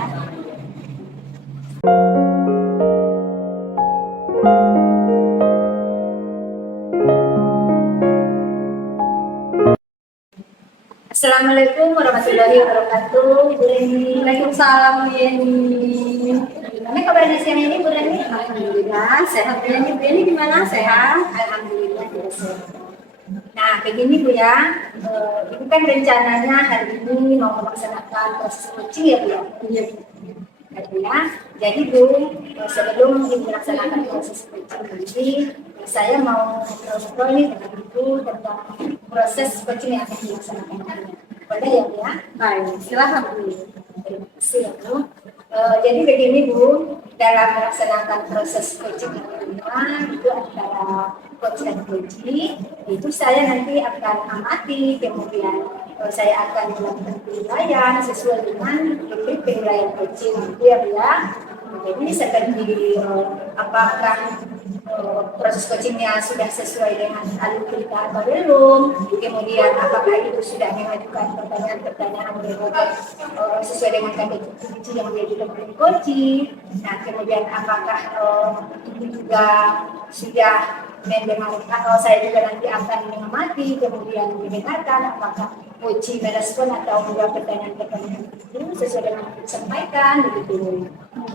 Assalamualaikum warahmatullahi wabarakatuh. Bu Reni. Waalaikumsalam Bu Yani. Gimana kabarnya siang ini Bu Reni? Alhamdulillah sehat. Bu Reni, Bu Reni gimana? Sehat? Alhamdulillah sehat. Nah begini Bu ya, itu kan rencananya hari ini mau melaksanakan proses coaching ya Bu ya. Iya Bu ya. Jadi Bu, sebelum melaksanakan proses coaching nanti, saya mau ngobrol nih dengan Ibu tentang proses coaching yang akan dilaksanakan. Boleh ya, Bu ya? Baik, silahkan Bu. Terima kasih ya, Bu. Jadi begini Bu, dalam melaksanakan proses coaching yang kelima itu antara coach dan coachee, itu saya nanti akan amati, kemudian saya akan melakukan penilaian sesuai dengan penilaian coaching itu ya Bu ya. Jadi seperti apakah proses coachingnya sudah sesuai dengan alur kita atau belum, kemudian apakah itu sudah mengajukan pertanyaan-pertanyaan sesuai dengan KPI yang diajukan oleh coaching. Nah, kemudian apakah itu juga sudah mendengarkan, saya juga nanti akan mengamati, kemudian mendengarkan apakah coaching merespon atau menjawab pertanyaan-pertanyaan itu sesuai dengan yang disampaikan begitu.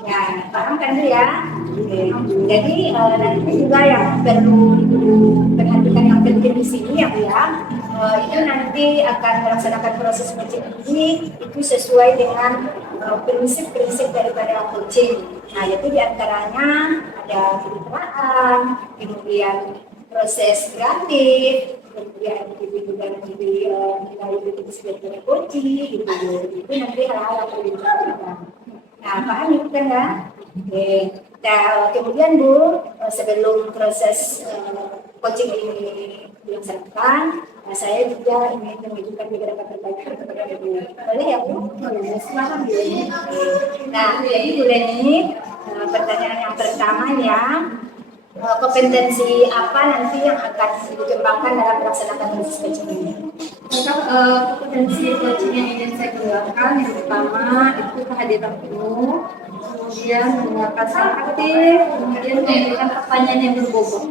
Ya, paham kan Bu ya? Oke. Jadi nanti juga yang perlu diperhatikan yang penting di sini ya Bu ya, itu nanti akan melaksanakan proses coaching ini itu sesuai dengan prinsip-prinsip daripada coaching. Nah, itu diantaranya ada kemitraan, kemudian proses kreatif, kemudian juga nanti nilai sebagai coaching gitu. Itu nanti hal-hal yang perlu diperhatikan. Nah, paham itu kan ya? Oke. Nah, kemudian Bu, sebelum proses coaching ini dilaksanakan, saya juga ingin mengajukan beberapa pertanyaan kepada Bu. Boleh ya Bu? Boleh, silakan Bu. Nah, jadi Bu Leni, pertanyaan yang pertama ya, kompetensi apa nanti yang akan dikembangkan dalam melaksanakan proses coaching ini? Kompetensi coaching yang ingin saya kembangkan yang pertama itu kehadiran penuh, kemudian mendengarkan secara aktif, kemudian memberikan pertanyaan yang berbobot.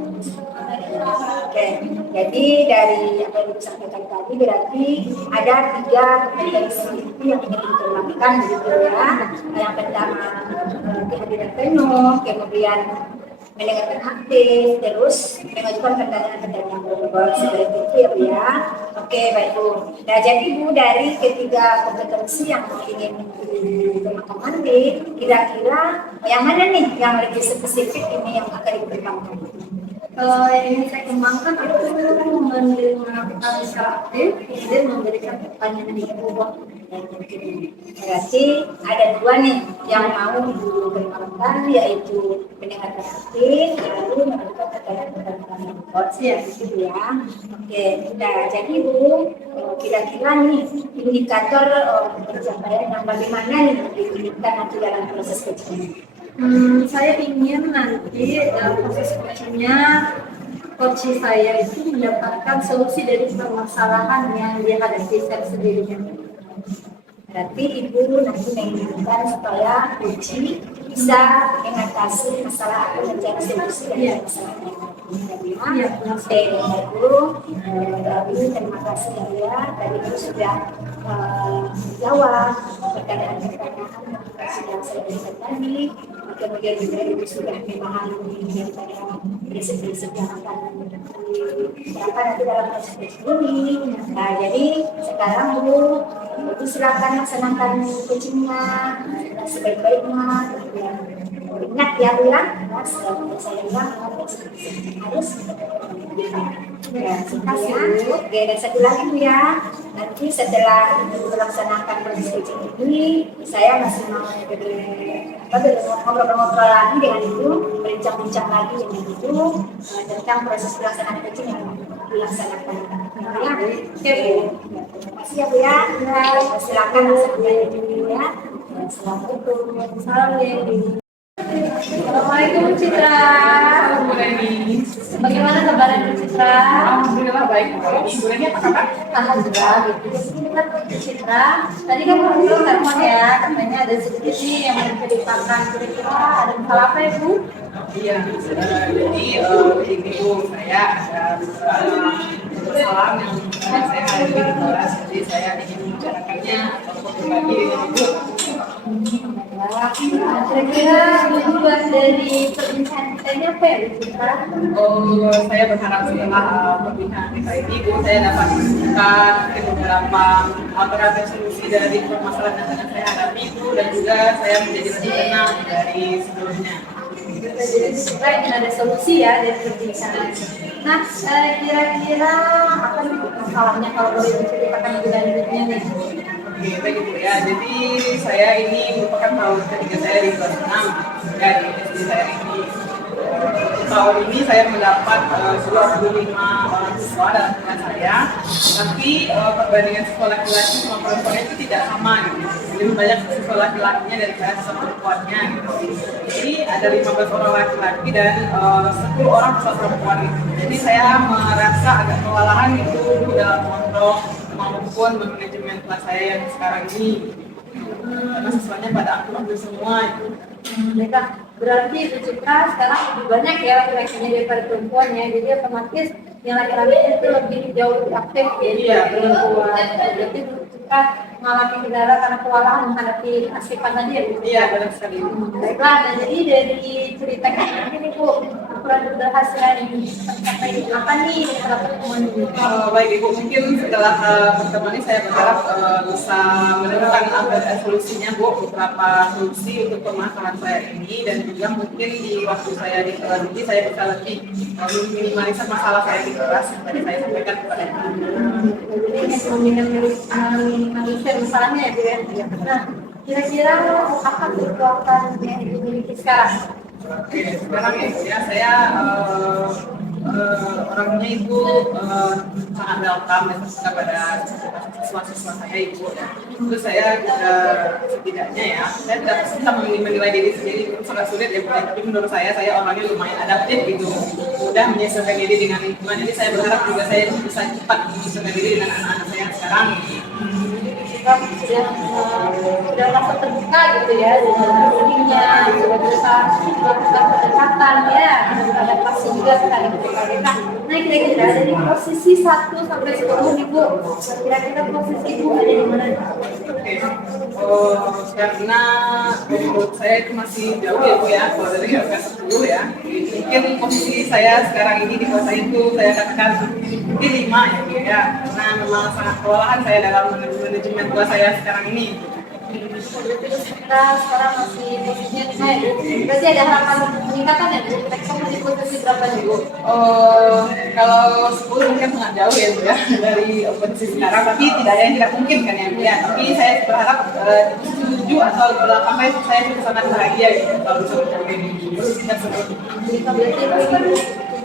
Oke, jadi dari apa yang disampaikan tadi berarti ada 3 kompetensi itu yang ingin dikembangkan gitu ya. Yang pertama kehadiran penuh, kemudian mendengarkan aktif, terus mengajukan pertanyaan-pertanyaan berbobot seperti itu ya Bu ya. Oke, baik Bu. Nah, jadi Bu, dari ketiga kompetensi yang ingin dikembangkan nanti, kira-kira yang mana nih yang lebih spesifik ini yang akan dikembangkan? Yang ingin saya kembangkan itu mendengarkan secara aktif, kemudian memberikan pertanyaan yang berbobot. Berarti ada 2 nih yang mau dikembangkan, yaitu mendengarkan aktif, lalu mengajukan pertanyaan-pertanyaan yang berbobot ya, gitu ya. Oke, nah jadi Bu, kira-kira nih indikator pencapaian yang bagaimana nih diberikan nanti dalam proses coaching? Saya ingin nanti dalam proses coachingnya, coaching saya itu mendapatkan solusi dari permasalahan yang dihadapi saya sendirinya. Berarti Ibu nanti menginginkan supaya coaching bisa mengatasi masalah atau mencari solusi dari masalahnya. Ya, oke, Ibu. Jadi terima kasih ya. Tadi Ibu sudah menjawab pertanyaan-pertanyaan yang sudah saya berikan tadi. Kemudian juga Ibu sudah memahami daripada prinsip-prinsip yang akan diterapkan nanti dalam proses ini. Nah, jadi sekarang Bu, Ibu silakan laksanakan coachingnya sebaik-baiknya. Ingat ya Bu ya, saya bilang harus ya, ya. Oke, dan satu lagi Bu ya, nanti setelah melaksanakan proses coaching ini, saya masih mau ngobrol-ngobrol lagi dengan Ibu, berbincang-bincang lagi dengan Ibu tentang proses pelaksanaan coaching yang dilaksanakan. Ya, oke Bu. Terima kasih ya Bu ya. Silakan laksanakan Ibu ya. Assalamualaikum. Assalamualaikum Citra. Bu Leni. Bagaimana kabarnya Bu Citra? Alhamdulillah baik Bu Leni. Bu Leni apa kabar? Alhamdulillah gitu. Kita Bu Citra. Tadi kan belum telepon ya, katanya ada sedikit nih yang mau diceritakan. Kira-kira ada hal apa ya Bu? Iya, jadi ini Bu, saya ada persoalan yang saya hadapi di kelas, jadi saya ingin membicarakannya ataupun berbagi dengan Ibu. Kira-kira tujuan dari perbincangan kita ini apa ya Bu Citra? Saya berharap setelah perbincangan kita ini, Bu, saya dapat menemukan beberapa alternatif solusi dari permasalahan yang sedang saya hadapi, Bu, dan juga saya menjadi lebih tenang dari sebelumnya. jadi kita ingin ada solusi ya dari perbincangan. Nah, kira-kira apa nih masalahnya kalau boleh diceritakan lebih lanjutnya nih? Oke, baik Ibu ya. Jadi saya ini merupakan tahun ketiga saya di kelas 6 ya di SD saya ini. Tahun ini saya mendapat 25 orang siswa dalam kelas saya, tapi perbandingan siswa laki-laki sama perempuan itu tidak sama gitu. Lebih banyak siswa laki-lakinya dari saya siswa perempuannya gitu. Jadi ada 15 orang laki-laki dan 10 orang siswa perempuan gitu. Jadi saya merasa agak kewalahan itu dalam kontrol maupun manajemen kelas saya yang sekarang ini. Karena siswanya pada aktif semua itu. Mereka berarti Bu Citra sekarang lebih banyak ya laki-lakinya daripada perempuan ya, jadi otomatis yang laki-laki itu lebih jauh lebih aktif ya Iya, perempuan. Jadi Bu Citra mengalami kendala karena kewalahan menghadapi asipan tadi ya Bu Citra? Iya, benar sekali. Baiklah, nah jadi dari cerita kita ini Bu, ukuran keberhasilan ini tercapai apa nih setelah pertemuan ini? Baik Ibu, mungkin setelah pertemuan ini saya berharap bisa menemukan solusinya Bu, beberapa solusi untuk permasalahan saya ini, dan juga mungkin di waktu saya di kelas ini saya bisa lebih meminimalisir masalah saya di kelas yang tadi saya sampaikan kepada Ibu. Jadi ini meminimalisir masalahnya ya Bu ya. Nah, kira-kira apa kekuatan yang dimiliki sekarang? Oke, sekarang ya saya orangnya itu sangat welcome dan suka pada siswa-siswa saya Ibu ya. Terus saya setidaknya ya, saya tidak bisa menilai diri sendiri, itu sangat sulit ya Bu. Tapi menurut saya orangnya lumayan adaptif gitu, mudah menyesuaikan diri dengan lingkungan. Jadi saya berharap juga saya bisa cepat menyesuaikan diri dengan anak-anak saya yang sekarang. Kita sudah merasa terbuka gitu ya dengan dirinya, sudah bisa melakukan pendekatan ya, adaptasi juga terhadap mereka. Nah, kira-kira dari posisi 1 sampai 10 nih Bu, kira-kira posisi Ibu ada di mana? Oke, karena menurut saya itu masih jauh ya Bu ya, kalau dari angka 10 ya. Mungkin posisi saya sekarang ini di kelas itu saya katakan mungkin 5 ya Bu ya, karena memang sangat kewalahan saya dalam manajemen kelas saya sekarang ini. Kita sekarang masih posisinya 5 ya Bu, berarti ada harapan peningkatan ya Bu, kita mau di posisi berapa nih Bu? Kalau 10 mungkin sangat jauh ya Bu ya dari posisi sekarang, tapi tidak ada yang tidak mungkin kan ya Bu ya. Tapi saya berharap 7 atau 8 saya sudah sangat bahagia gitu kalau bisa mencapai posisi tersebut. Kita berarti itu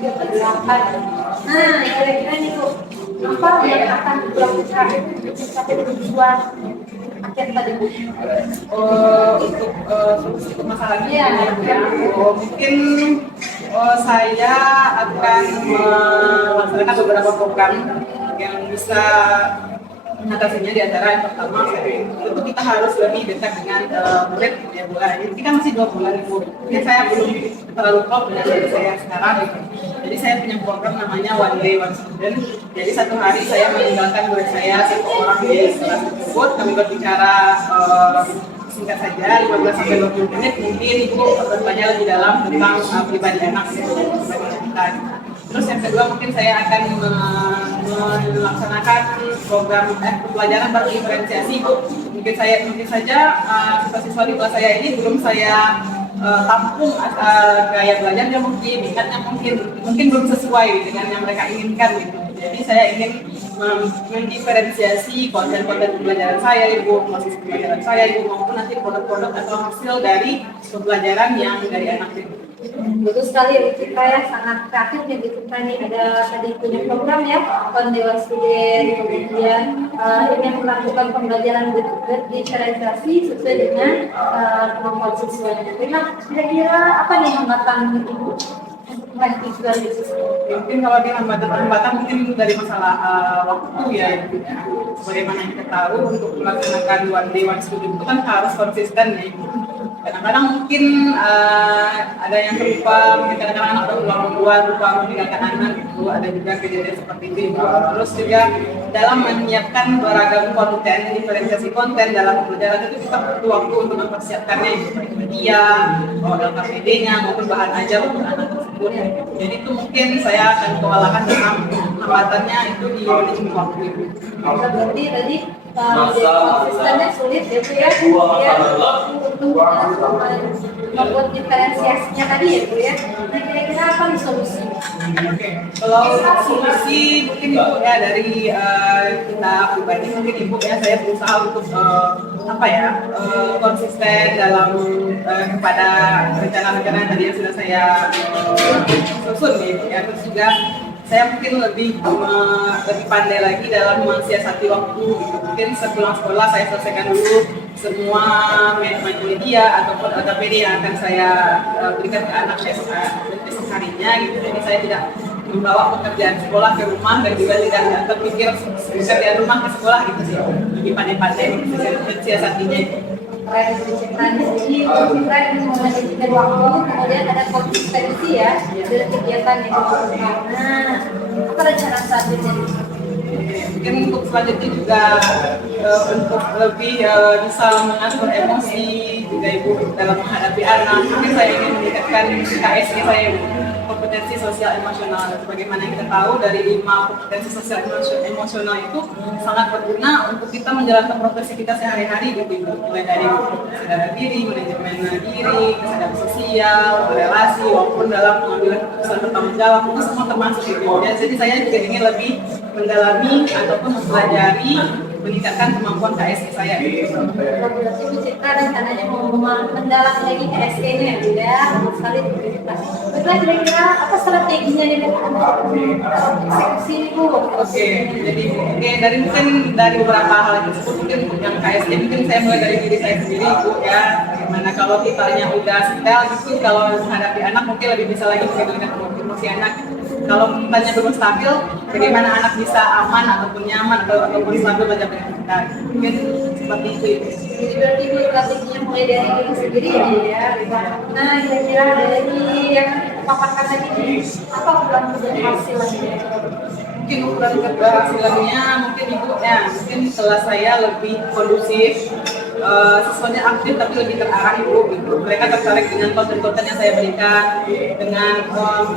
7 ke 8. Nah, kira-kira nih Bu, apa yang akan dilakukan untuk mencapai tujuan akhir tadi Bu? Untuk solusi permasalahan ini Iya. ya, mungkin saya akan melaksanakan beberapa program yang bisa mengatasinya. Di antara yang pertama itu kita harus lebih dekat dengan murid ya Bu. Ini kan masih 2 bulan Bu. Mungkin saya belum terlalu klop dengan murid saya sekarang gitu. Jadi saya punya program namanya One Day One Student. Jadi satu hari saya meninggalkan murid saya 1 orang di kelas tersebut. Kami berbicara singkat saja 15 sampai 20 menit, mungkin Ibu bertanya lebih dalam tentang pribadi anak pribadi kita. Terus yang kedua mungkin saya akan melaksanakan program pembelajaran berdiferensiasi Bu. Mungkin saja siswa-siswa di kelas saya ini belum saya tampung gaya belajarnya, mungkin minatnya mungkin belum sesuai dengan yang mereka inginkan gitu. Jadi saya ingin mendiferensiasi konten-konten pembelajaran saya Ibu, proses pembelajaran saya Ibu, maupun nanti produk-produk atau hasil dari pembelajaran yang dari anak Ibu. Betul sekali Bu Citra ya, sangat kreatif nih Bu Citra nih, ada tadi punya program ya, One Day One Student, kemudian ingin melakukan pembelajaran berdiferensiasi sesuai dengan kemampuan siswanya. Nah, kira-kira apa nih hambatan Ibu untuk mengikuti siswa? Mungkin kalau di hambatan mungkin itu dari masalah waktu ya Ibu ya. Sebagaimana kita tahu untuk melaksanakan One Day One Student itu kan harus konsisten ya Ibu. Kadang-kadang mungkin ada yang terlupa, mungkin kadang-kadang anak lupa meninggalkan anak gitu, ada juga kejadian seperti itu Ibu. Terus juga dalam menyiapkan beragam konten, diferensiasi konten dalam pembelajaran itu kita butuh waktu untuk mempersiapkannya, baik media, dalam KPD-nya maupun bahan ajar untuk anak tersebut. Jadi itu mungkin saya akan kewalahan dalam hambatannya itu di manajemen waktu Ibu. Berarti tadi menjadi konsistennya sulit ya Bu ya, untuk membuat diferensiasinya tadi ya Bu ya. Nah kira-kira apa nih solusi? Oke, kalau solusi mungkin ibu ya dari kita pribadi mungkin ibu ya saya berusaha untuk konsisten dalam kepada rencana-rencana tadi yang sudah saya susun gitu ya. Terus juga saya mungkin lebih pandai lagi dalam mensiasati waktu gitu. Mungkin sepulang sekolah saya selesaikan dulu semua media ataupun AKPD yang akan saya berikan ke anak saya esok harinya gitu. Jadi saya tidak membawa pekerjaan sekolah ke rumah dan juga tidak terpikir pekerjaan rumah ke sekolah gitu sih. Lebih pandai-pandai mensiasatinya. Keren ceritanya. Jadi kita ingin memanajemen waktu, kemudian ada konsistensi ya dalam kegiatan yang dilakukan. Nah, apa rencana selanjutnya? Mungkin untuk selanjutnya juga untuk lebih bisa mengatur emosi juga ibu dalam menghadapi anak. Mungkin saya ingin meningkatkan KSE saya, kompetensi sosial emosional. Sebagaimana yang kita tahu dari 5 kompetensi sosial emosional itu sangat berguna untuk kita menjalankan profesi kita sehari-hari gitu. Mulai dari kesadaran diri, manajemen diri, kesadaran sosial, relasi, maupun dalam mengambil keputusan bertanggung jawab itu semua termasuk gitu. Ya, jadi saya juga ingin lebih mendalami ataupun mempelajari meningkatkan kemampuan KSE saya. Berarti Bu Citra rencananya mau mendalam lagi KSE-nya ya Bu ya, bagus sekali Bu Citra. Baiklah kira-kira apa strateginya nih Bu untuk eksekusi ini Bu? Oke, jadi dari beberapa hal tersebut mungkin untuk yang KSE mungkin saya mulai dari diri saya sendiri Bu ya. Bagaimana kalau kitanya udah setel gitu, kalau menghadapi anak mungkin lebih bisa lagi mengendalikan emosi anak. Kalau kitanya belum stabil, bagaimana anak bisa aman ataupun nyaman ataupun stabil belajar dengan kita? Mungkin seperti itu. Jadi berarti Bu strateginya mulai dari diri sendiri ya. Nah kira-kira dari yang paparkan tadi nih, apa ukuran hasilnya? Mungkin ukuran keberhasilannya mungkin ibu ya, mungkin setelah saya lebih kondusif, siswanya aktif tapi lebih terarah ibu gitu. Mereka tertarik dengan konten-konten yang saya berikan, dengan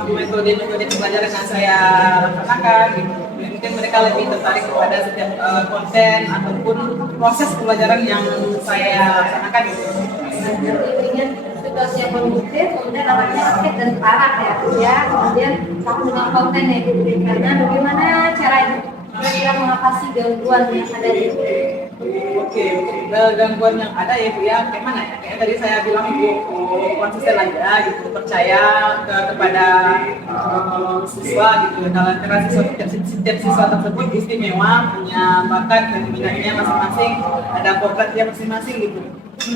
metode-metode pembelajaran yang saya laksanakan gitu. Mungkin mereka lebih tertarik kepada setiap konten ataupun proses pembelajaran yang saya laksanakan gitu. Jadi ingin situasi yang kondusif, kemudian anaknya aktif dan terarah ya. Kemudian kamu dengan konten yang diberikan. Nah bagaimana cara kira-kira mengatasi gangguan yang ada di Oke, gangguan yang ada ya Bu ya, kayak mana ya? Kayak tadi saya bilang Bu, konsisten aja gitu, percaya kepada siswa gitu. Karena setiap siswa tersebut istimewa, punya bakat dan minatnya masing-masing, ada programnya masing-masing gitu.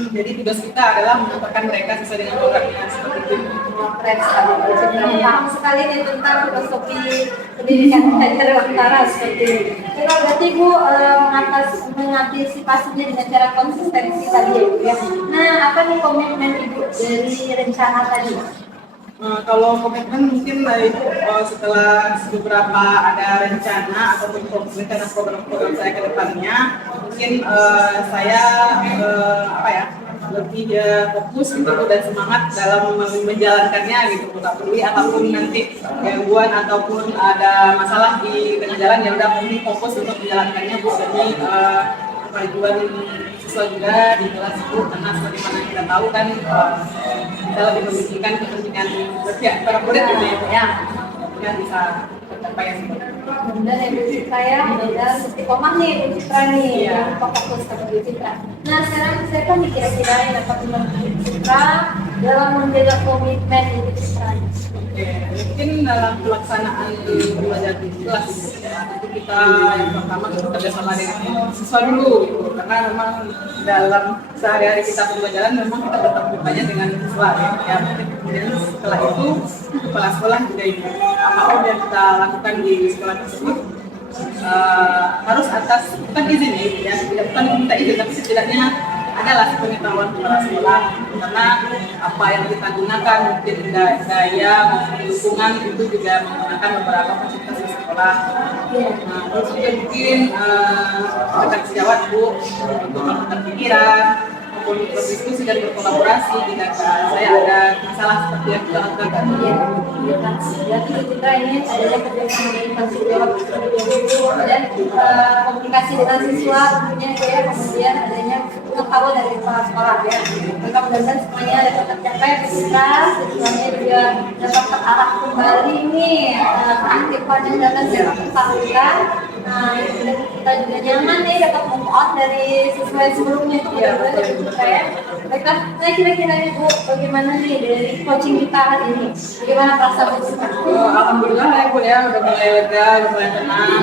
Jadi tugas kita adalah mengantarkan mereka sesuai dengan programnya seperti itu. keren sekali. Paham sekali nih tentang filosofi pendidikan dari Antara seperti ini. Jadi berarti Bu mengantisipasinya dengan cara konsistensi tadi ya Bu ya. Nah apa nih komitmen Ibu dari rencana tadi? Kalau komitmen mungkin setelah beberapa ada rencana ataupun rencana program-program saya ke depannya, mungkin saya lebih fokus gitu dan semangat dalam menjalankannya gitu. Tak peduli apapun nanti gangguan ataupun ada masalah di tengah jalan, ya udah mungkin fokus untuk menjalankannya Bu demi kemajuan siswa juga di kelas itu, karena sebagaimana kita tahu kan kita lebih mementingkan kepentingan setiap para murid gitu ya, yang bisa tercapai seperti itu. Dan Ibu Citra ya, dan istiqomah nih Ibu Citra nih, yang fokus sama Ibu Citra. Nah sekarang siapa nih kira-kira yang dapat membantu Ibu Citra dalam menjaga komitmen Ibu Citra? Mungkin dalam pelaksanaan belajar di kelas itu kita yang pertama kerjasama dengan siswa dulu gitu. Karena memang dalam sehari-hari kita pembelajaran memang kita tetap bertanya dengan siswa ya. Kemudian setelah itu kepala sekolah juga ibu apa yang kita lakukan di sekolah tersebut harus atas bukan izin ya, tidak bukan minta izin tapi setidaknya adalah pengetahuan kepala sekolah, karena apa yang kita gunakan mungkin daya maupun dukungan itu juga menggunakan beberapa fasilitas di sekolah. Nah, terus juga mungkin akan sejawat Bu untuk melakukan pikiran maupun berdiskusi dan berkolaborasi jika saya ada masalah seperti yang kita lakukan tadi. Berarti Ibu Citra ini adanya kerjasama dengan siswa dan komunikasi dengan siswa tentunya ya, kemudian adanya awal dari kepala sekolah ya. Mudah-mudahan semuanya dapat tercapai, kita semuanya juga dapat terarah kembali nih keaktifan yang datang dalam kesahuran. Nah, kita juga nyaman nih dapat move on dari sesuai sebelumnya itu ya, saya. Baiklah, nah kira-kira Ibu bagaimana nih dari coaching kita hari ini? Bagaimana perasaan Ibu? Alhamdulillah ya Bu ya, udah mulai lega, udah mulai tenang.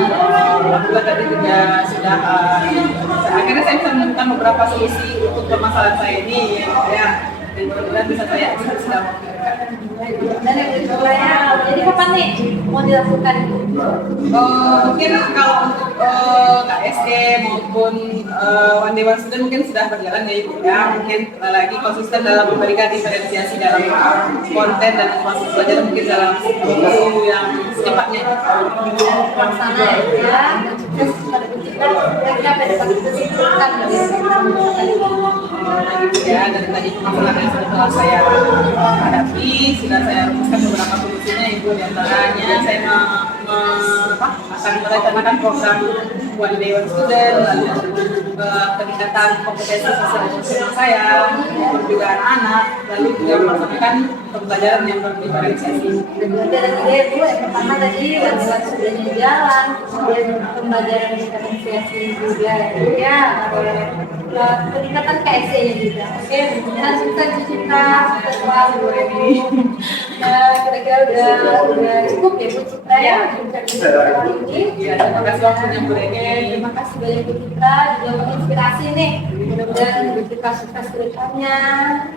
Alhamdulillah tadi juga sudah akhirnya saya bisa menemukan beberapa solusi untuk permasalahan saya ini ya. Dan mudah-mudahan bisa saya sudah Dan yang kedua ya, jadi kapan nih mau dilakukan? mungkin kalau untuk KSD maupun One Day One Student mungkin sudah berjalan ya Ibu ya. Mungkin lagi konsisten dalam memberikan diferensiasi dalam konten dan informasi pelajaran mungkin dalam buku yang secepatnya. Pelaksana ya, terus pada kita kira-kira pada saat itu dilakukan dari Ya, dari tadi permasalahan yang sudah saya hadapi, sudah saya rumuskan beberapa solusinya Ibu. Di antaranya saya akan merencanakan program One Day One Student, lalu peningkatan kompetensi sosial emosional saya, juga anak-anak, lalu juga melaksanakan pembelajaran yang berdiferensiasi. dan ide Bu yang pertama tadi lewat sudah jalan, kemudian pembelajaran diferensiasi juga ya, peningkatan KSE-nya juga. Oke, mudah-mudahan sukses kita setelah ini. Kira-kira udah cukup ya Bu Citra ya kali ini. Ya, terima kasih waktunya Bu Reni. Terima kasih banyak Bu Citra, juga menginspirasi nih. Mudah-mudahan Bu Citra sukses ke depannya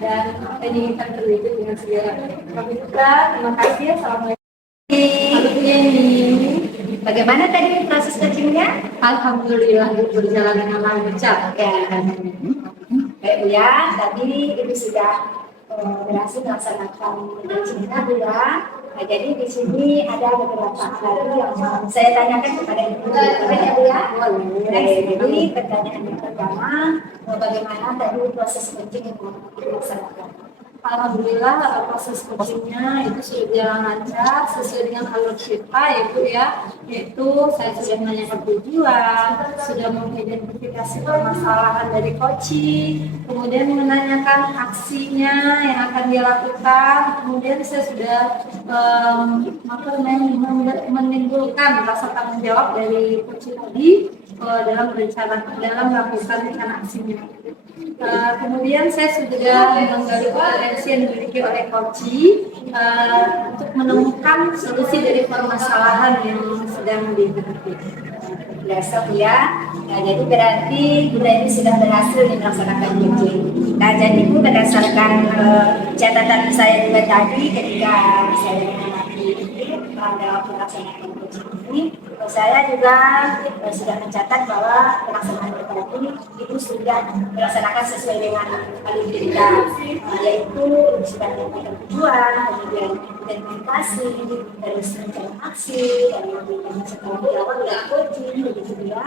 dan apa yang diinginkan terwujud dengan segala. Bu Citra, terima kasih. Assalamualaikum. Bagaimana tadi proses coachingnya? Alhamdulillah berjalan dengan lancar. Ya, baik Bu ya, tadi Ibu sudah berhasil melaksanakan coachingnya Bu ya. Nah, jadi di sini ada beberapa hal yang mau saya tanyakan kepada Ibu. Boleh ya Bu ya? Jadi pertanyaan yang pertama, bagaimana tadi proses coaching yang dilaksanakan? Alhamdulillah proses coachingnya itu sudah jalan lancar sesuai dengan alur kita ya Bu ya, yaitu saya sudah menanyakan tujuan, sudah mengidentifikasi permasalahan dari coaching, kemudian menanyakan aksinya yang akan dia lakukan, kemudian saya sudah menimbulkan rasa tanggung jawab dari coaching tadi dalam melakukan rencana aksinya. Kemudian saya sudah menggali potensi yang dimiliki oleh coaching untuk menemukan solusi dari permasalahan yang sedang dihadapi. Biasa Bu ya. Nah, jadi berarti Bu ini sudah berhasil melaksanakan coaching. Nah, jadi Bu berdasarkan catatan saya juga tadi ketika saya mengamati pada pelaksanaan coaching ini, saya juga sudah mencatat bahwa pelaksanaan tadi itu sudah melaksanakan sesuai dengan alur kita, yaitu sudah menentukan tujuan, kemudian identifikasi, terus rencana aksi, dan memberikan tanggung jawab dan coaching, begitu ya.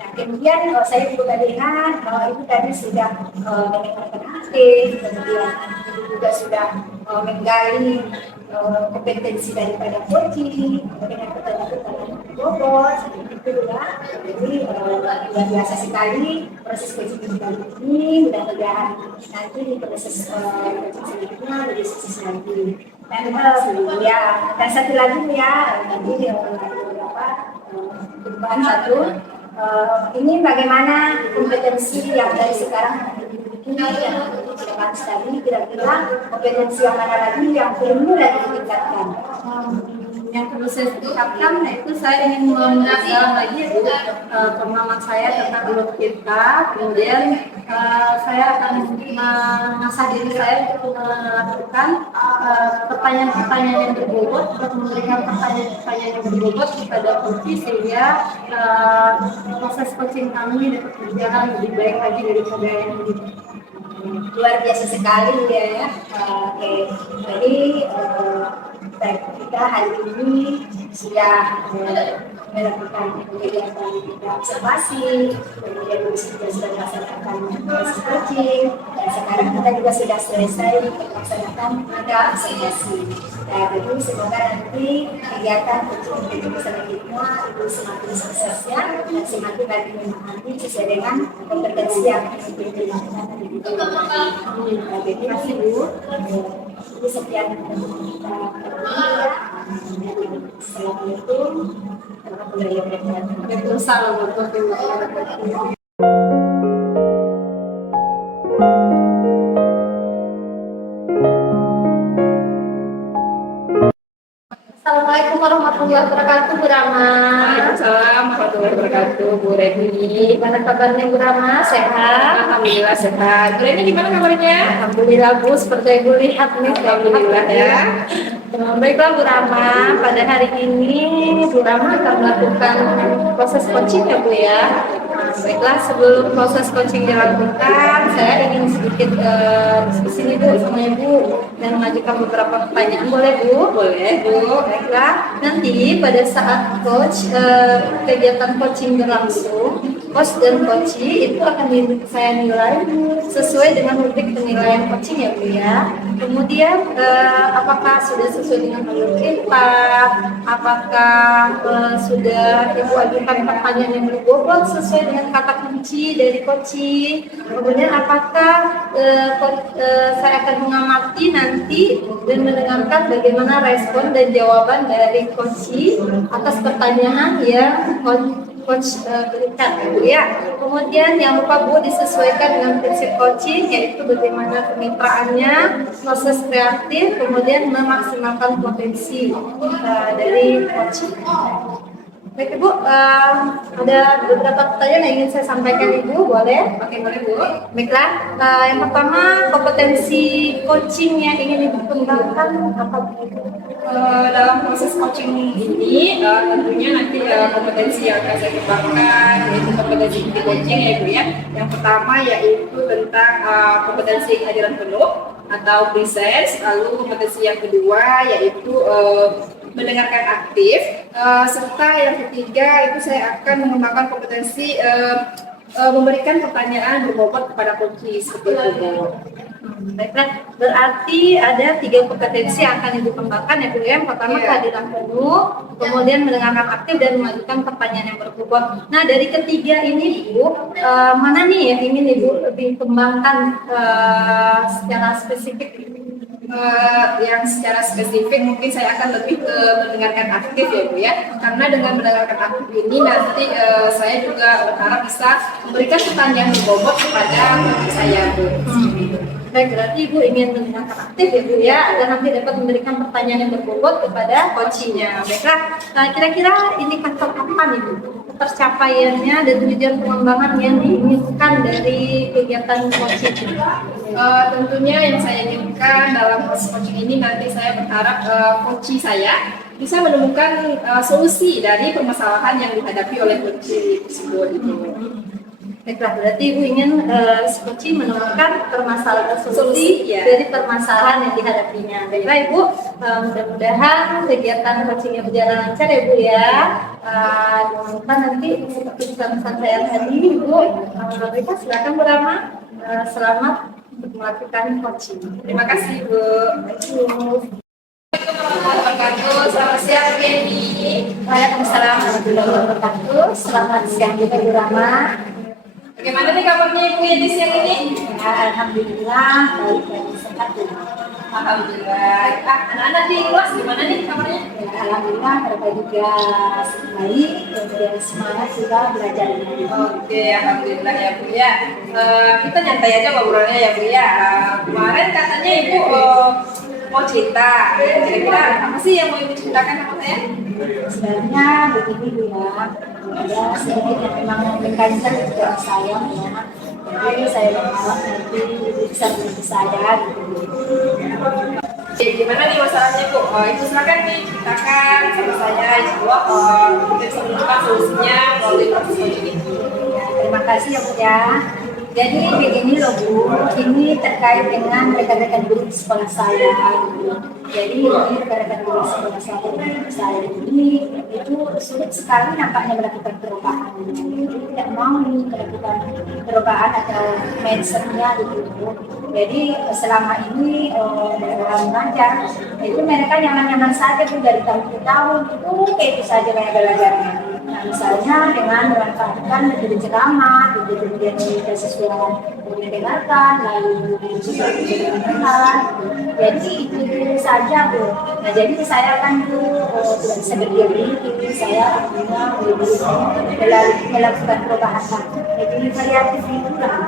Nah, kemudian saya juga lihat bahwa itu tadi sudah mendengarkan aktif, kemudian itu juga sudah menggali kompetensi daripada coaching, dengan keterampilan bobot, seperti itu ya. Jadi luar biasa sekali proses coaching ini. Mudah-mudahan nanti di proses coaching selanjutnya lebih sukses lagi. Dan ya, dan satu lagi ya, nanti ada beberapa perubahan satu. Ini bagaimana kompetensi yang dari sekarang dimiliki yang dengan tadi, kira-kira kompetensi yang mana lagi yang perlu lagi ditingkatkan? Yang perlu saya tingkatkan, itu saya ingin mendalam lagi pemahaman saya tentang alur kita. Kemudian saya akan mengasah diri saya untuk melakukan pertanyaan-pertanyaan yang berbobot, untuk memberikan pertanyaan-pertanyaan yang berbobot kepada coach sehingga proses coaching kami dapat berjalan lebih baik lagi daripada yang ini. Luar biasa sekali ya. Oke, jadi kita hari ini sudah melakukan kegiatan observasi, kemudian juga sudah melaksanakan proses coaching, dan sekarang kita juga sudah selesai melaksanakan observasi. Nah, jadi semoga nanti kegiatan coaching selanjutnya itu semakin suksesnya dan semakin lagi memahami sesuai dengan kompetensi yang dimiliki. Jadi masih Bu, jadi sekian kita. Assalamualaikum warahmatullahi wabarakatuh. Waalaikumsalam warahmatullahi wabarakatuh. Assalamualaikum warahmatullahi wabarakatuh, Bu Rama. Waalaikumsalam warahmatullahi wabarakatuh, Bu Reni. Gimana kabarnya Bu Rama? Sehat? Alhamdulillah sehat. Bu Reni gimana kabarnya? Alhamdulillah Bu, seperti yang Bu lihat nih. Alhamdulillah ya. Baiklah Bu Rama, pada hari ini Bu Rama akan melakukan proses coaching ya Bu ya. Baiklah, sebelum proses coaching dilakukan, saya ingin sedikit diskusi nih Bu sama Ibu dan mengajukan beberapa pertanyaan. Boleh Bu? Boleh Bu. Baiklah, nanti pada saat kegiatan coaching berlangsung, coach dan coachee itu akan saya nilai sesuai dengan rubrik penilaian coaching ya Bu ya. Kemudian apakah sudah sesuai dengan alur kita, apakah sudah Ibu ajukan pertanyaan yang berbobot sesuai dengan kata kunci dari coaching, kemudian apakah saya akan mengamati nanti dan mendengarkan bagaimana respon dan jawaban dari coachee atas pertanyaan yang coach berikan ya Bu ya. Kemudian yang lupa Bu disesuaikan dengan prinsip coaching, yaitu bagaimana kemitraannya, proses kreatif, kemudian memaksimalkan potensi dari coaching. Baik Ibu, ada beberapa pertanyaan yang ingin saya sampaikan Ibu, boleh? Oke, boleh Bu. Baiklah, yang pertama kompetensi coaching yang ingin Ibu kembangkan apa Bu? Dalam proses coaching ini tentunya nanti kompetensi yang akan saya kembangkan yaitu kompetensi inti coaching ya Bu ya. Yang pertama yaitu tentang kompetensi kehadiran penuh atau presence, lalu kompetensi yang kedua yaitu mendengarkan aktif, serta yang ketiga itu saya akan mengembangkan kompetensi memberikan pertanyaan berbobot kepada coachee seperti itu. Baiklah, berarti ada 3 kompetensi yang akan Ibu kembangkan ya Bu ya. Yang pertama kehadiran penuh, kemudian mendengarkan aktif dan mengajukan pertanyaan yang berbobot. Nah dari ketiga ini Bu, mana nih yang ingin Ibu lebih kembangkan secara spesifik? Yang secara spesifik mungkin saya akan lebih ke mendengarkan aktif ya Bu ya, karena dengan mendengarkan aktif ini nanti saya juga berharap bisa memberikan pertanyaan berbobot kepada saya Bu. Baik, berarti Ibu ingin mendengarkan aktif ya Bu ya, agar nanti dapat memberikan pertanyaan yang berbobot kepada coaching-nya. Baiklah, kira-kira indikator apa nih Bu tercapaiannya dan tujuan pengembangan yang diinginkan dari kegiatan coaching? Tentunya yang saya inginkan dalam proses coaching ini nanti saya berharap coachee saya bisa menemukan solusi dari permasalahan yang dihadapi oleh coachee tersebut. Baiklah, berarti Ibu ingin coachee menemukan solusi dari permasalahan yang dihadapinya. Baiklah Ibu, mudah-mudahan kegiatan coachingnya berjalan lancar ya Bu ya. Jangan lupa nanti seperti pesan-pesan saya tadi Ibu, baiklah silakan Bu Rama, selamat untuk melakukan coaching. Terima kasih Bu. Selamat siang Benny. Waalaikumsalam warahmatullahi wabarakatuh. Selamat siang juga Bu Rama. Bagaimana nih kabarnya Ibu ya di siang ini? Ya, alhamdulillah baik dan sehat Bu. Alhamdulillah. Anak-anak di kelas gimana nih kabarnya? Ya, alhamdulillah mereka juga baik dan semangat juga belajar ini. Oke, alhamdulillah ya Bu ya. Kita nyantai aja ngobrolnya ya Bu ya. Kemarin katanya Ibu mau cerita. Kira-kira apa sih yang mau Ibu ceritakan sama saya? Sebenarnya begini Bu ya, ada sedikit yang memang mengkaitkan dengan saya ya. Jadi saya berharap nanti bisa menjadi saya gitu. Oke, gimana nih masalahnya Bu? Ibu silakan nih ceritakan sama saya. Insya Allah kita bisa menemukan solusinya melalui proses coaching ini. Ya, terima kasih ya Bu ya. Jadi begini loh Bu, ini terkait dengan rekan-rekan guru di sekolah saya. Jadi ini rekan-rekan guru di sekolah saya ini itu sulit sekali nampaknya melakukan perubahan. Jadi tidak mau nih melakukan perubahan atau mindsetnya gitu. Jadi selama ini dalam mengajar itu mereka nyaman-nyaman saja tuh dari tahun ke tahun itu kayak itu saja kayak belajarnya. Nah, misalnya dengan memanfaatkan metode ceramah, kemudian kita siswa mendengarkan, lalu siswa mendengarkan. Jadi itu saja Bu. Nah jadi saya kan tuh tidak bisa berdiam diri, saya akhirnya melakukan perubahan. Jadi variatif itu lah.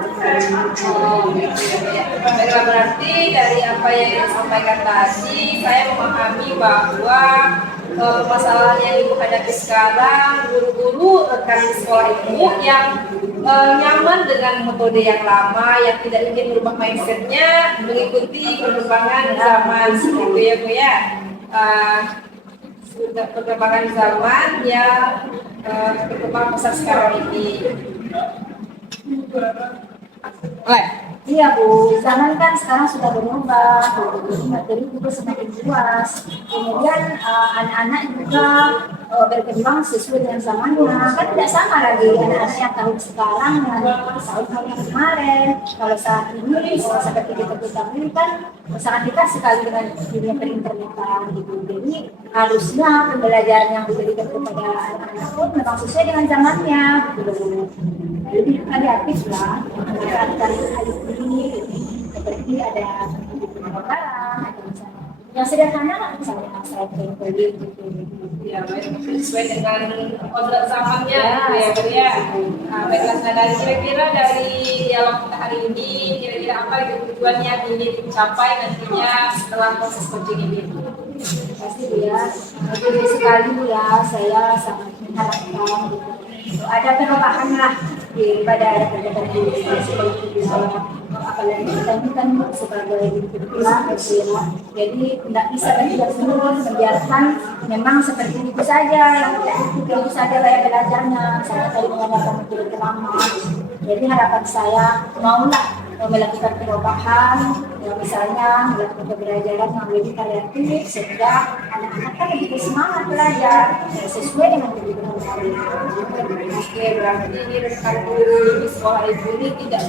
Oh, gitu ya. Baiklah, berarti dari apa yang disampaikan tadi, saya memahami bahwa masalah yang ibu hadapi sekarang, guru-guru rekan di sekolah ibu yang nyaman dengan metode yang lama, yang tidak ingin merubah mindsetnya, mengikuti perkembangan zaman seperti ya Bu ya. Perkembangan zaman yang berkembang pesat sekarang ini. Iya Bu, zaman kan sekarang sudah berubah, jadi materi juga semakin luas. Kemudian anak-anak juga berkembang sesuai dengan zamannya. Kan tidak sama lagi anak-anak yang tahun sekarang dengan tahun yang kemarin. Kalau saat ini, seperti kita ketahui kan sangat dekat sekali dengan dunia perinternetan gitu. Jadi harusnya pembelajaran yang diberikan kepada anak-anak pun memang sesuai dengan zamannya. Gitu. Lebih variatif lah, dari ini seperti ada barang, ada misalnya yang sederhana lah, misalnya saya beli gitu. Ya, baik, sesuai dengan kodrat zamannya gitu ya Bu ya. Nah, baiklah, dari kira-kira dari dialog kita hari ini, kira-kira apa itu tujuannya yang ingin dicapai nantinya setelah proses coaching ini? Pasti Bu ya, jadi sekali Bu ya, saya sangat mengharapkan gitu. Ada perubahan lah pada rekan-rekan guru apalagi kita ini kan sebagai kebetulan ya, jadi tidak bisa bertindak sendiri membiarkan memang seperti itu saja yang itu saja kayak belajarnya. Saya tadi mengatakan metode drama, jadi harapan saya maulah melakukan perubahan, ya, misalnya melakukan pembelajaran yang lebih variatif sehingga anak-anak kan lebih semangat belajar sesuai dengan kebutuhan mereka. Oke, berarti ini rekan guru di sekolah ibu ini tidak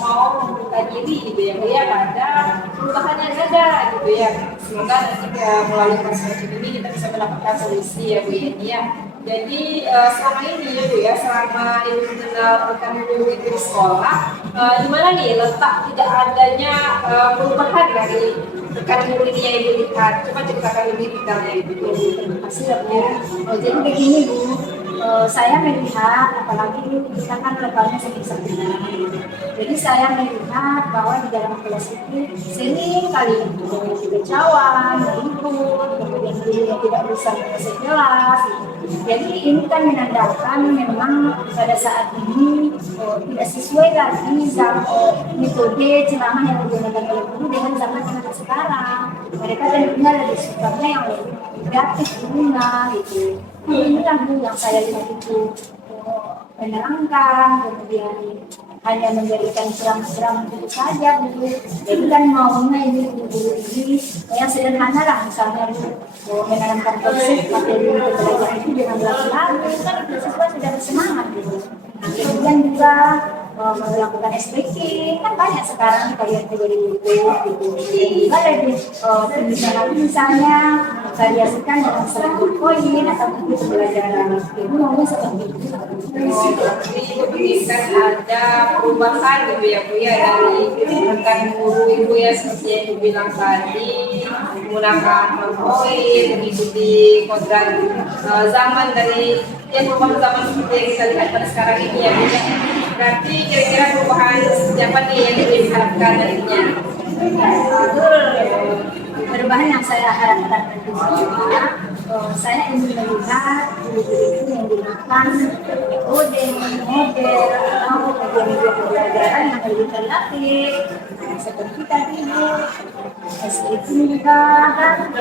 mau membuka diri gitu ya Bu ya, pada perubahan yang ada gitu ya. Semoga nanti melalui proses ini kita bisa mendapatkan solusi ya Bu ya. Jadi selama ini ya Bu ya, selama ibu mengenal rekan guru itu di sekolah, di mana nih letak tidak adanya perubahan dari rekan guru ini yang ibu lihat? Coba ceritakan lebih detailnya Ibu. Terima kasih ya Bu. Jadi begini Bu, saya melihat apalagi kita kan levelnya sering-sering. Jadi saya melihat bahwa di dalam kelas itu sering kali kekecauan, ribut, kemudian guru yang tidak bisa menguasai kelas. Jadi ini kan menandakan memang pada saat ini tidak sesuai lagi metode ceramah yang digunakan oleh guru dengan zaman anak sekarang. Mereka tentunya lebih sukanya yang lebih kreatif gurunya gitu. Ini kan yang saya lihat itu menerangkan, kemudian hanya memberikan ceramah-ceramah itu saja Bu. Jadi kan maunya ini guru ini yang sederhana lah, misalnya Bu menanamkan konsep materi pembelajaran itu dengan lagu-lagu, kan siswa sudah bersemangat gitu. Kemudian juga melakukan SPK, kan banyak sekarang kalian dari YouTube gitu. Juga lebih misalnya variasikan dengan selain poin atau buku pembelajaran. Itu maunya seperti itu. Jadi menginginkan ada perubahan gitu ya Bu ya, dari rekan guru ibu ya, seperti yang ibu bilang tadi, menggunakan poin, mengikuti kodrat zaman dari yang perubahan zaman seperti yang kita lihat pada sekarang ini ya Bu ya. Berarti kira-kira perubahan siapa nih yang diharapkan nantinya? Perubahan yang saya harapkan nantinya, saya ingin melihat guru-guru itu menggunakan metode, model atau media pembelajaran yang lebih kreatif, seperti tadi Bu, SPK juga kan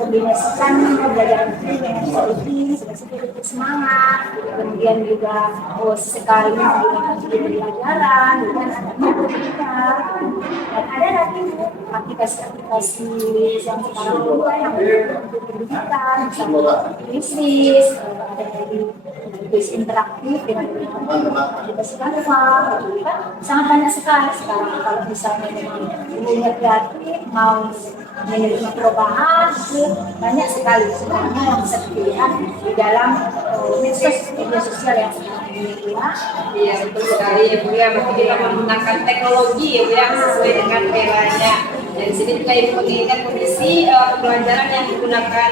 mengkombinasikan pembelajaran itu dengan selfie, sedikit semangat, kemudian juga sekali dengan pembelajaran, dengan ada dan ada lagi aplikasi-aplikasi yang sekarang juga yang untuk pendidikan, misalnya krisis, ada dari kuis interaktif dengan aplikasi Canva, sangat banyak sekali sekarang. Kalau misalnya memang punya kreatif mau menerima perubahan, itu banyak sekali sebenarnya yang bisa dilihat di dalam media sosial yang sekarang ini ya. Iya, betul sekali ya Bu ya. Berarti kita menggunakan teknologi ya Bu ya sesuai dengan eranya. Dari sini juga Ibu menginginkan kondisi pembelajaran yang menggunakan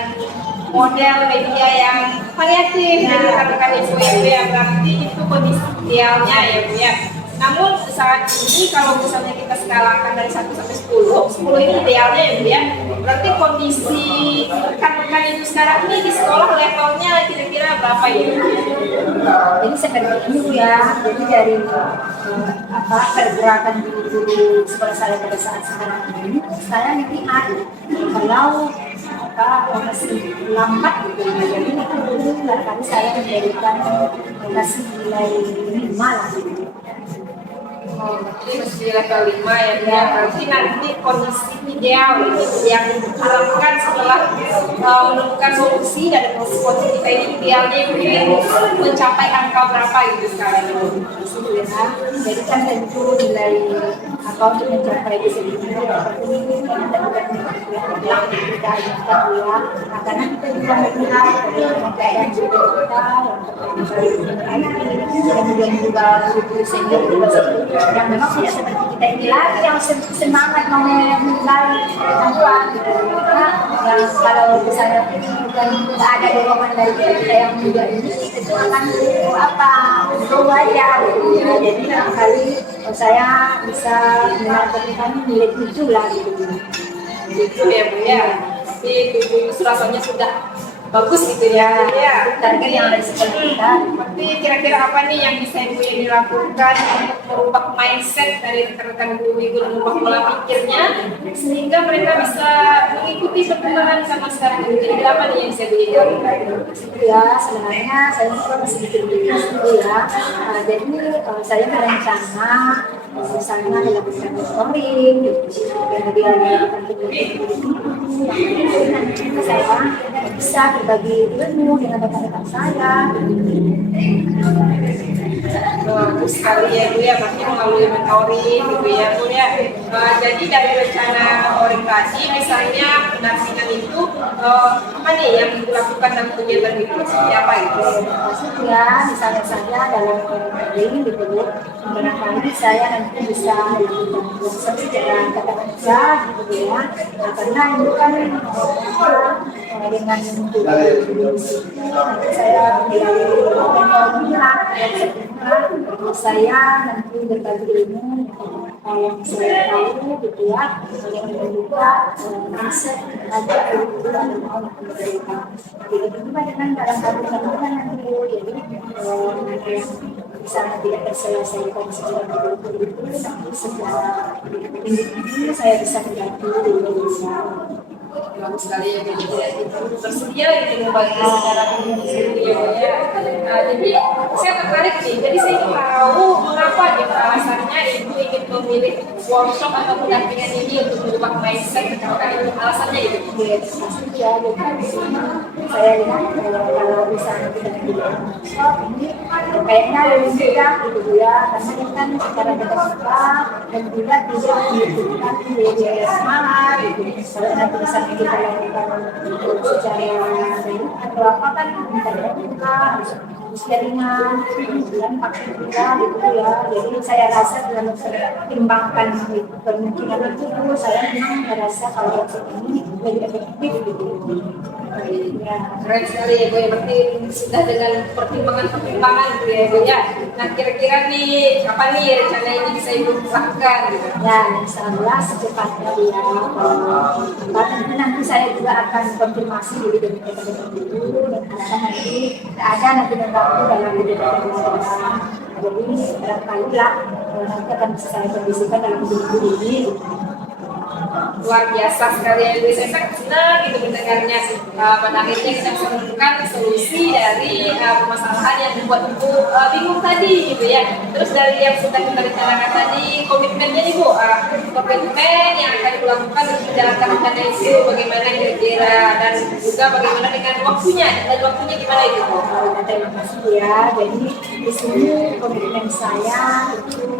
model media yang variatif. Jadi rekan-rekan Ibu ya Bu ya, berarti itu kondisi idealnya ya Bu ya. Namun saat ini kalau misalnya kita skalakan dari 1 sampai 10 itu idealnya ya Bu ya. Berarti kondisi rekan-rekan itu sekarang ini di sekolah levelnya kira-kira berapa ya? Jadi seperti ini Bu ya. Jadi dari pergerakan di sekolah saya pada saat sekarang ini, saya melihat kalau masih lambat gitu. Jadi itu barangkali saya memberikan kasih nilai 5 lah gitu. Oh, berarti masih level 5 ya Bu ya. Berarti nanti kondisi ideal yang diharapkan setelah menemukan solusi dari kondisi kita ini idealnya Bu ya, mencapai angka berapa gitu sekarang Bu? Ya, jadi kan tentu nilai apa untuk mencapai di sini seperti ini kan ada yang kita inginkan ya. Karena kita juga melihat keadaan juga kita kemudian juga guru senior juga yang memang tidak seperti kita ini lagi yang semangat mau menilai kemampuan gitu. Yang kalau misalnya bukan tidak ada dorongan dari kita yang muda ini itu akan apa itu aja gitu. Ya, jadi barangkali saya bisa menargetkan nilai 7 lah gitu. Gitu ya Bu ya. Jadi 7 rasanya sudah bagus gitu ya. Ya. Target yang ada di sekolah kita. Tapi kira-kira apa nih yang bisa Ibu yang dilakukan untuk merubah mindset dari rekan-rekan guru mengubah pola pikirnya sehingga mereka bisa mengikuti perkembangan sama sekarang ini. Jadi apa nih yang bisa Ibu lakukan? Ya sebenarnya saya juga masih bikin bisnis dulu ya. Jadi saya berencana misalnya dilakukan mentoring, kemudian dilakukan nanti saya bisa berbagi ilmu dengan rekan-rekan saya. Bagus sekali ya Bu ya, berarti melalui mentoring gitu ya Bu ya. Jadi dari rencana mentoring tadi misalnya pendampingan itu apa nih yang dilakukan dan kegiatan itu seperti apa gitu? Maksud ya misalnya saja dalam mentoring gitu Bu, barangkali saya nanti bisa seperti dengan kata kerja gitu ya. Karena itu kan dengan saya mentoring lah saya nanti berbagi ilmu yang saya tahu gitu ya, yang juga mindset ada itu dan mau memberikan. Jadi juga dengan barangkali teman-teman nanti jadi yang misalnya tidak terselesaikan secara betul itu tapi secara individu saya bisa membantu Bagus sekali ya Bu, jadi tersedia gitu membagi secara individu ya. Jadi saya tertarik nih, jadi saya ingin tahu mengapa gitu alasannya Ibu ingin memilih workshop atau pendampingan ini untuk mengubah mindset rekan-rekan itu, alasannya itu? Ya, saya lihat kalau misalnya kita di workshop ini kayaknya lebih mudah gitu ya, karena ini kan secara terbuka dan juga tidak membutuhkan biaya semangat gitu. Kalau nanti misalnya kita lakukan secara atau apa kan internet juga harus jaringan, kemudian pakai juga gitu ya. Jadi saya rasa dalam mempertimbangkan kemungkinan itu, saya memang merasa kalau ini lebih efektif gitu. Ya. Keren sekali ya Bu, ya berarti sudah dengan pertimbangan-pertimbangan gitu ya Bu ya. Nah kira-kira nih apa nih rencana ini bisa Ibu lakukan gitu? Ya, insyaallah secepatnya ya. Nanti saya juga akan konfirmasi dulu dengan teman-teman dulu dan harapan nanti ada nanti membantu dalam beberapa. Jadi barangkali lah nanti akan bisa saya kondisikan dalam minggu ini. luar biasa sekali ya Ibu. Saya sangat senang gitu mendengarnya. Pada akhirnya kita bisa menemukan solusi dari permasalahan yang membuat Ibu bingung tadi gitu ya. Terus dari yang sudah kita rencanakan tadi, komitmennya nih Bu, komitmen yang akan dilakukan untuk menjalankan rencana itu bagaimana kira-kira, dan juga bagaimana dengan waktunya, dan waktunya gimana itu Bu? Terima kasih ya. Jadi di sini komitmen saya itu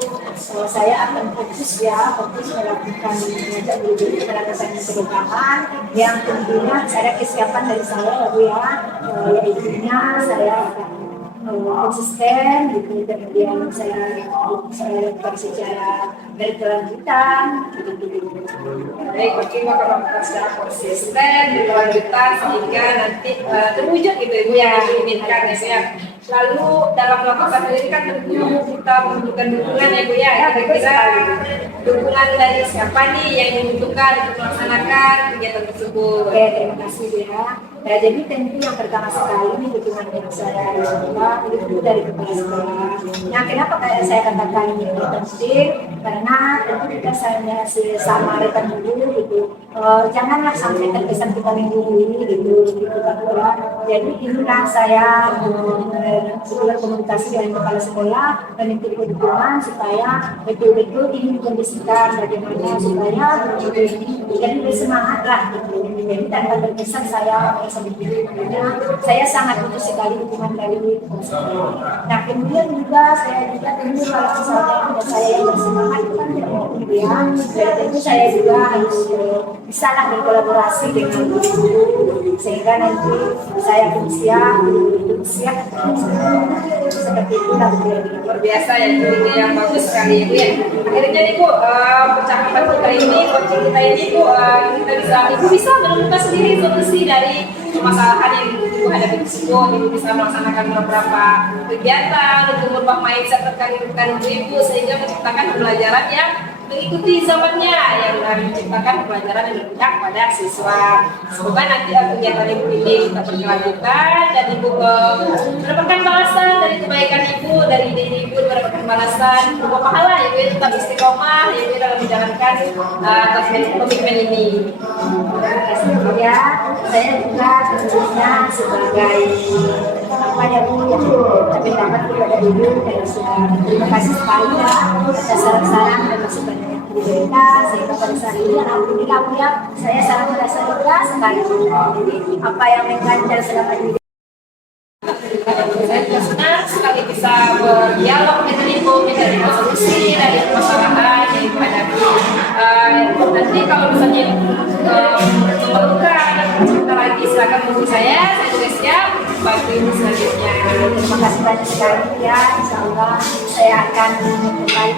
saya akan fokus melakukan mengajak guru-guru melakukan pencegahan yang tentunya ada kesiapan dari saya ya Bu ya. Yaitunya saya akan konsisten gitu, kemudian saya lakukan secara berkelanjutan gitu. Baik, berarti akan melakukan secara konsisten, berkelanjutan sehingga nanti terwujud gitu Ibu yang diinginkan ya Bu ya. Lalu dalam melakukan ini kan tentu kita membutuhkan dukungan ya Bu ya. Kira-kira dukungan dari siapa nih yang dibutuhkan untuk melaksanakan kegiatan tersebut? Oke, terima kasih Bu ya. Nah, jadi tentu yang pertama sekali nih dukungan yang saya minta itu dari kepala sekolah. Nah, kenapa saya katakan ini penting? Karena tentu kita sama rekan guru gitu. Janganlah sampai terkesan kita lindungi gitu kan Bu ya. Jadi inilah saya berkomunikasi dengan kepala sekolah dan itu dukungan supaya betul-betul ini mengkondisikan bagaimana supaya guru ini jadi bersemangat lah gitu. Jadi tanpa terkesan saya merasa begitu, makanya saya sangat butuh sekali dukungan dari kepala sekolah. Nah kemudian juga saya juga tentu kalau misalnya ada saya yang bersemangat itu kan tidak mungkin ya. Jadi tentu saya juga harus bisa lah berkolaborasi dengan guru sehingga nanti saya pun siap, guru siap seperti itu lah Bu. Luar biasa ya Bu, ini yang bagus sekali ya Bu ya. Akhirnya nih Bu, percakapan kita ini, coaching kita ini Bu, Ibu bisa menemukan sendiri solusi dari permasalahan yang Ibu hadapi tersebut. Ibu bisa melaksanakan beberapa kegiatan untuk merubah mindset terkait Ibu sehingga menciptakan pembelajaran yang mengikuti zamannya, yang menciptakan pembelajaran yang berpihak pada siswa. Semoga nanti kegiatan Ibu ini tetap berkelanjutan dan Ibu mendapatkan balasan dari kebaikan Ibu, dari ide Ibu mendapatkan balasan berupa pahala Ibu tetap istiqomah Ibu dalam menjalankan komitmen ini. Terima kasih Bu ya. Saya juga tentunya sebagai apa ya Bu yang terdapat kepada Ibu dan terima kasih sekali ya atas saran-saran dan masukan yang diberikan sehingga pada saat ini alhamdulillah Bu ya saya sangat merasa lega sekali. Jadi apa yang mengganjal selama ini Saya juga senang sekali bisa berdialog dengan Ibu, mencari solusi dari permasalahan yang Ibu hadapi. Nanti kalau misalnya memerlukan cerita lagi silakan hubungi saya juga siap bantu Ibu selanjutnya. terima kasih banyak sekali ya. Insya Allah saya akan kembali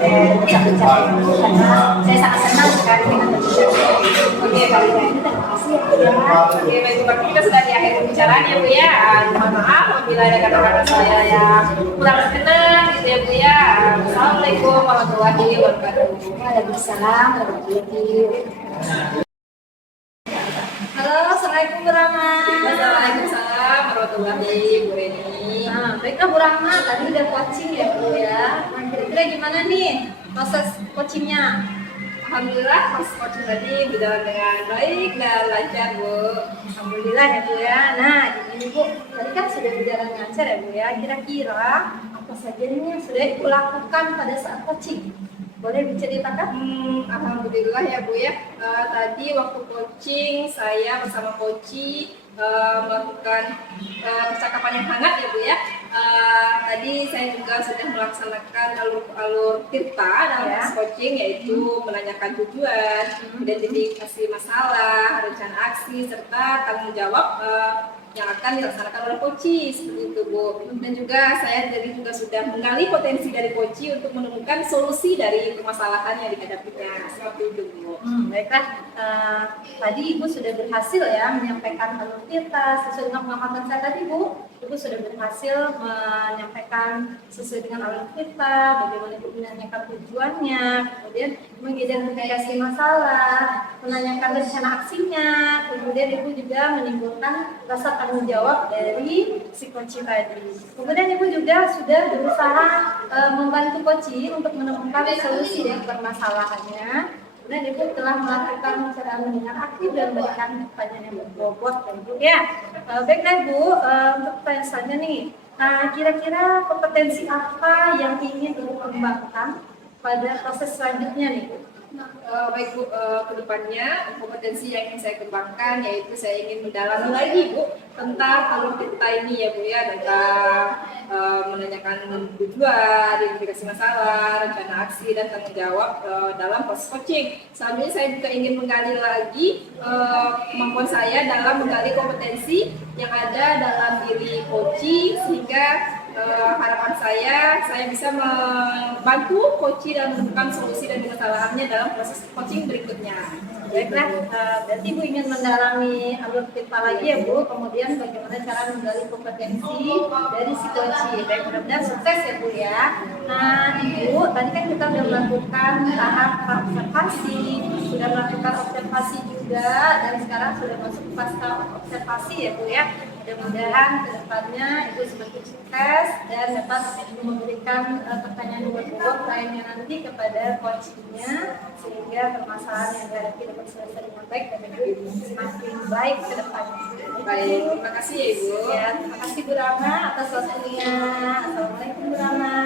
berbicara karena saya sangat senang sekali dengan berbicara. Oke, kali ini terima kasih ya. Oke, baik Bu, kita sudah di akhir pembicaraan ya Bu ya. Mohon maaf apabila ada kata-kata saya yang kurang berkenan gitu ya Bu ya. Assalamualaikum warahmatullahi wabarakatuh. Waalaikumsalam warahmatullahi wabarakatuh. Halo, Assalamualaikum Bu Rahma. Waalaikumsalam warahmatullahi wabarakatuh. Nah, baiklah Bu Rahma, tadi udah coaching ya Bu ya. Nah, kira-kira gimana nih proses coachingnya? Alhamdulillah proses coaching tadi berjalan dengan baik dan lancar Bu. Alhamdulillah ya Bu ya. Nah, ini Bu, tadi kan sudah berjalan lancar ya Bu ya. Kira-kira apa saja nih yang sudah Ibu lakukan pada saat coaching? Boleh diceritakan? Alhamdulillah ya Bu ya. Tadi waktu coaching saya bersama coach melakukan percakapan yang hangat ya Bu ya. Tadi saya juga sudah melaksanakan alur tirta dalam coaching, yaitu menanyakan tujuan, identifikasi masalah, rencana aksi, serta tanggung jawab yang akan dilaksanakan oleh Koci seperti itu Bu. Dan juga saya jadi juga sudah menggali potensi dari Koci untuk menemukan solusi dari permasalahan yang dihadapinya seperti itu Bu. Baiklah, tadi Ibu sudah berhasil ya menyampaikan alur tirta sesuai dengan pengamatan saya tadi Bu. Ibu sudah berhasil menyampaikan sesuai dengan alur tirta, bagaimana Ibu menanyakan tujuannya, kemudian mengidentifikasi masalah, menanyakan rencana aksinya, kemudian Ibu juga menimbulkan rasa tanggung jawab dari si Koci tadi. Kemudian Ibu juga sudah berusaha membantu Koci untuk menemukan solusi dari permasalahannya. Kemudian Ibu telah melakukan secara dengan aktif dan memberikan pertanyaan yang berbobot dan Ibu ya. Baiklah Ibu, untuk pertanyaan selanjutnya nih, kira-kira kompetensi apa yang ingin Ibu kembangkan pada proses selanjutnya nih Bu? Baik Bu, kedepannya kompetensi yang ingin saya kembangkan yaitu saya ingin mendalami lagi Bu tentang alur kita ini ya Bu ya, tentang menanyakan tujuan, identifikasi masalah, rencana aksi dan tanggung jawab dalam proses coaching. Selanjutnya saya juga ingin menggali lagi kemampuan saya dalam menggali kompetensi yang ada dalam diri coaching sehingga harapan saya bisa membantu coaching dalam menemukan solusi dan permasalahannya dalam proses coaching berikutnya. Baiklah, berarti Ibu ingin mendalami alur kita lagi ya Bu, kemudian bagaimana cara menggali kompetensi dari si coaching. Baik, mudah-mudahan sukses ya Bu ya. Nah Ibu, tadi kan kita sudah melakukan tahap observasi, sudah melakukan observasi juga, dan sekarang sudah masuk pasca observasi ya Bu ya. Mudah-mudahan kedepannya Ibu semakin sukses dan dapat memberikan pertanyaan bobot lainnya nanti kepada coachingnya sehingga permasalahan yang dihadapi dapat selesai dengan baik dan Ibu semakin baik ke depannya. Baik, terima kasih ya Ibu. Ya, terima kasih Bu Rama atas waktunya. Assalamualaikum Bu Rama.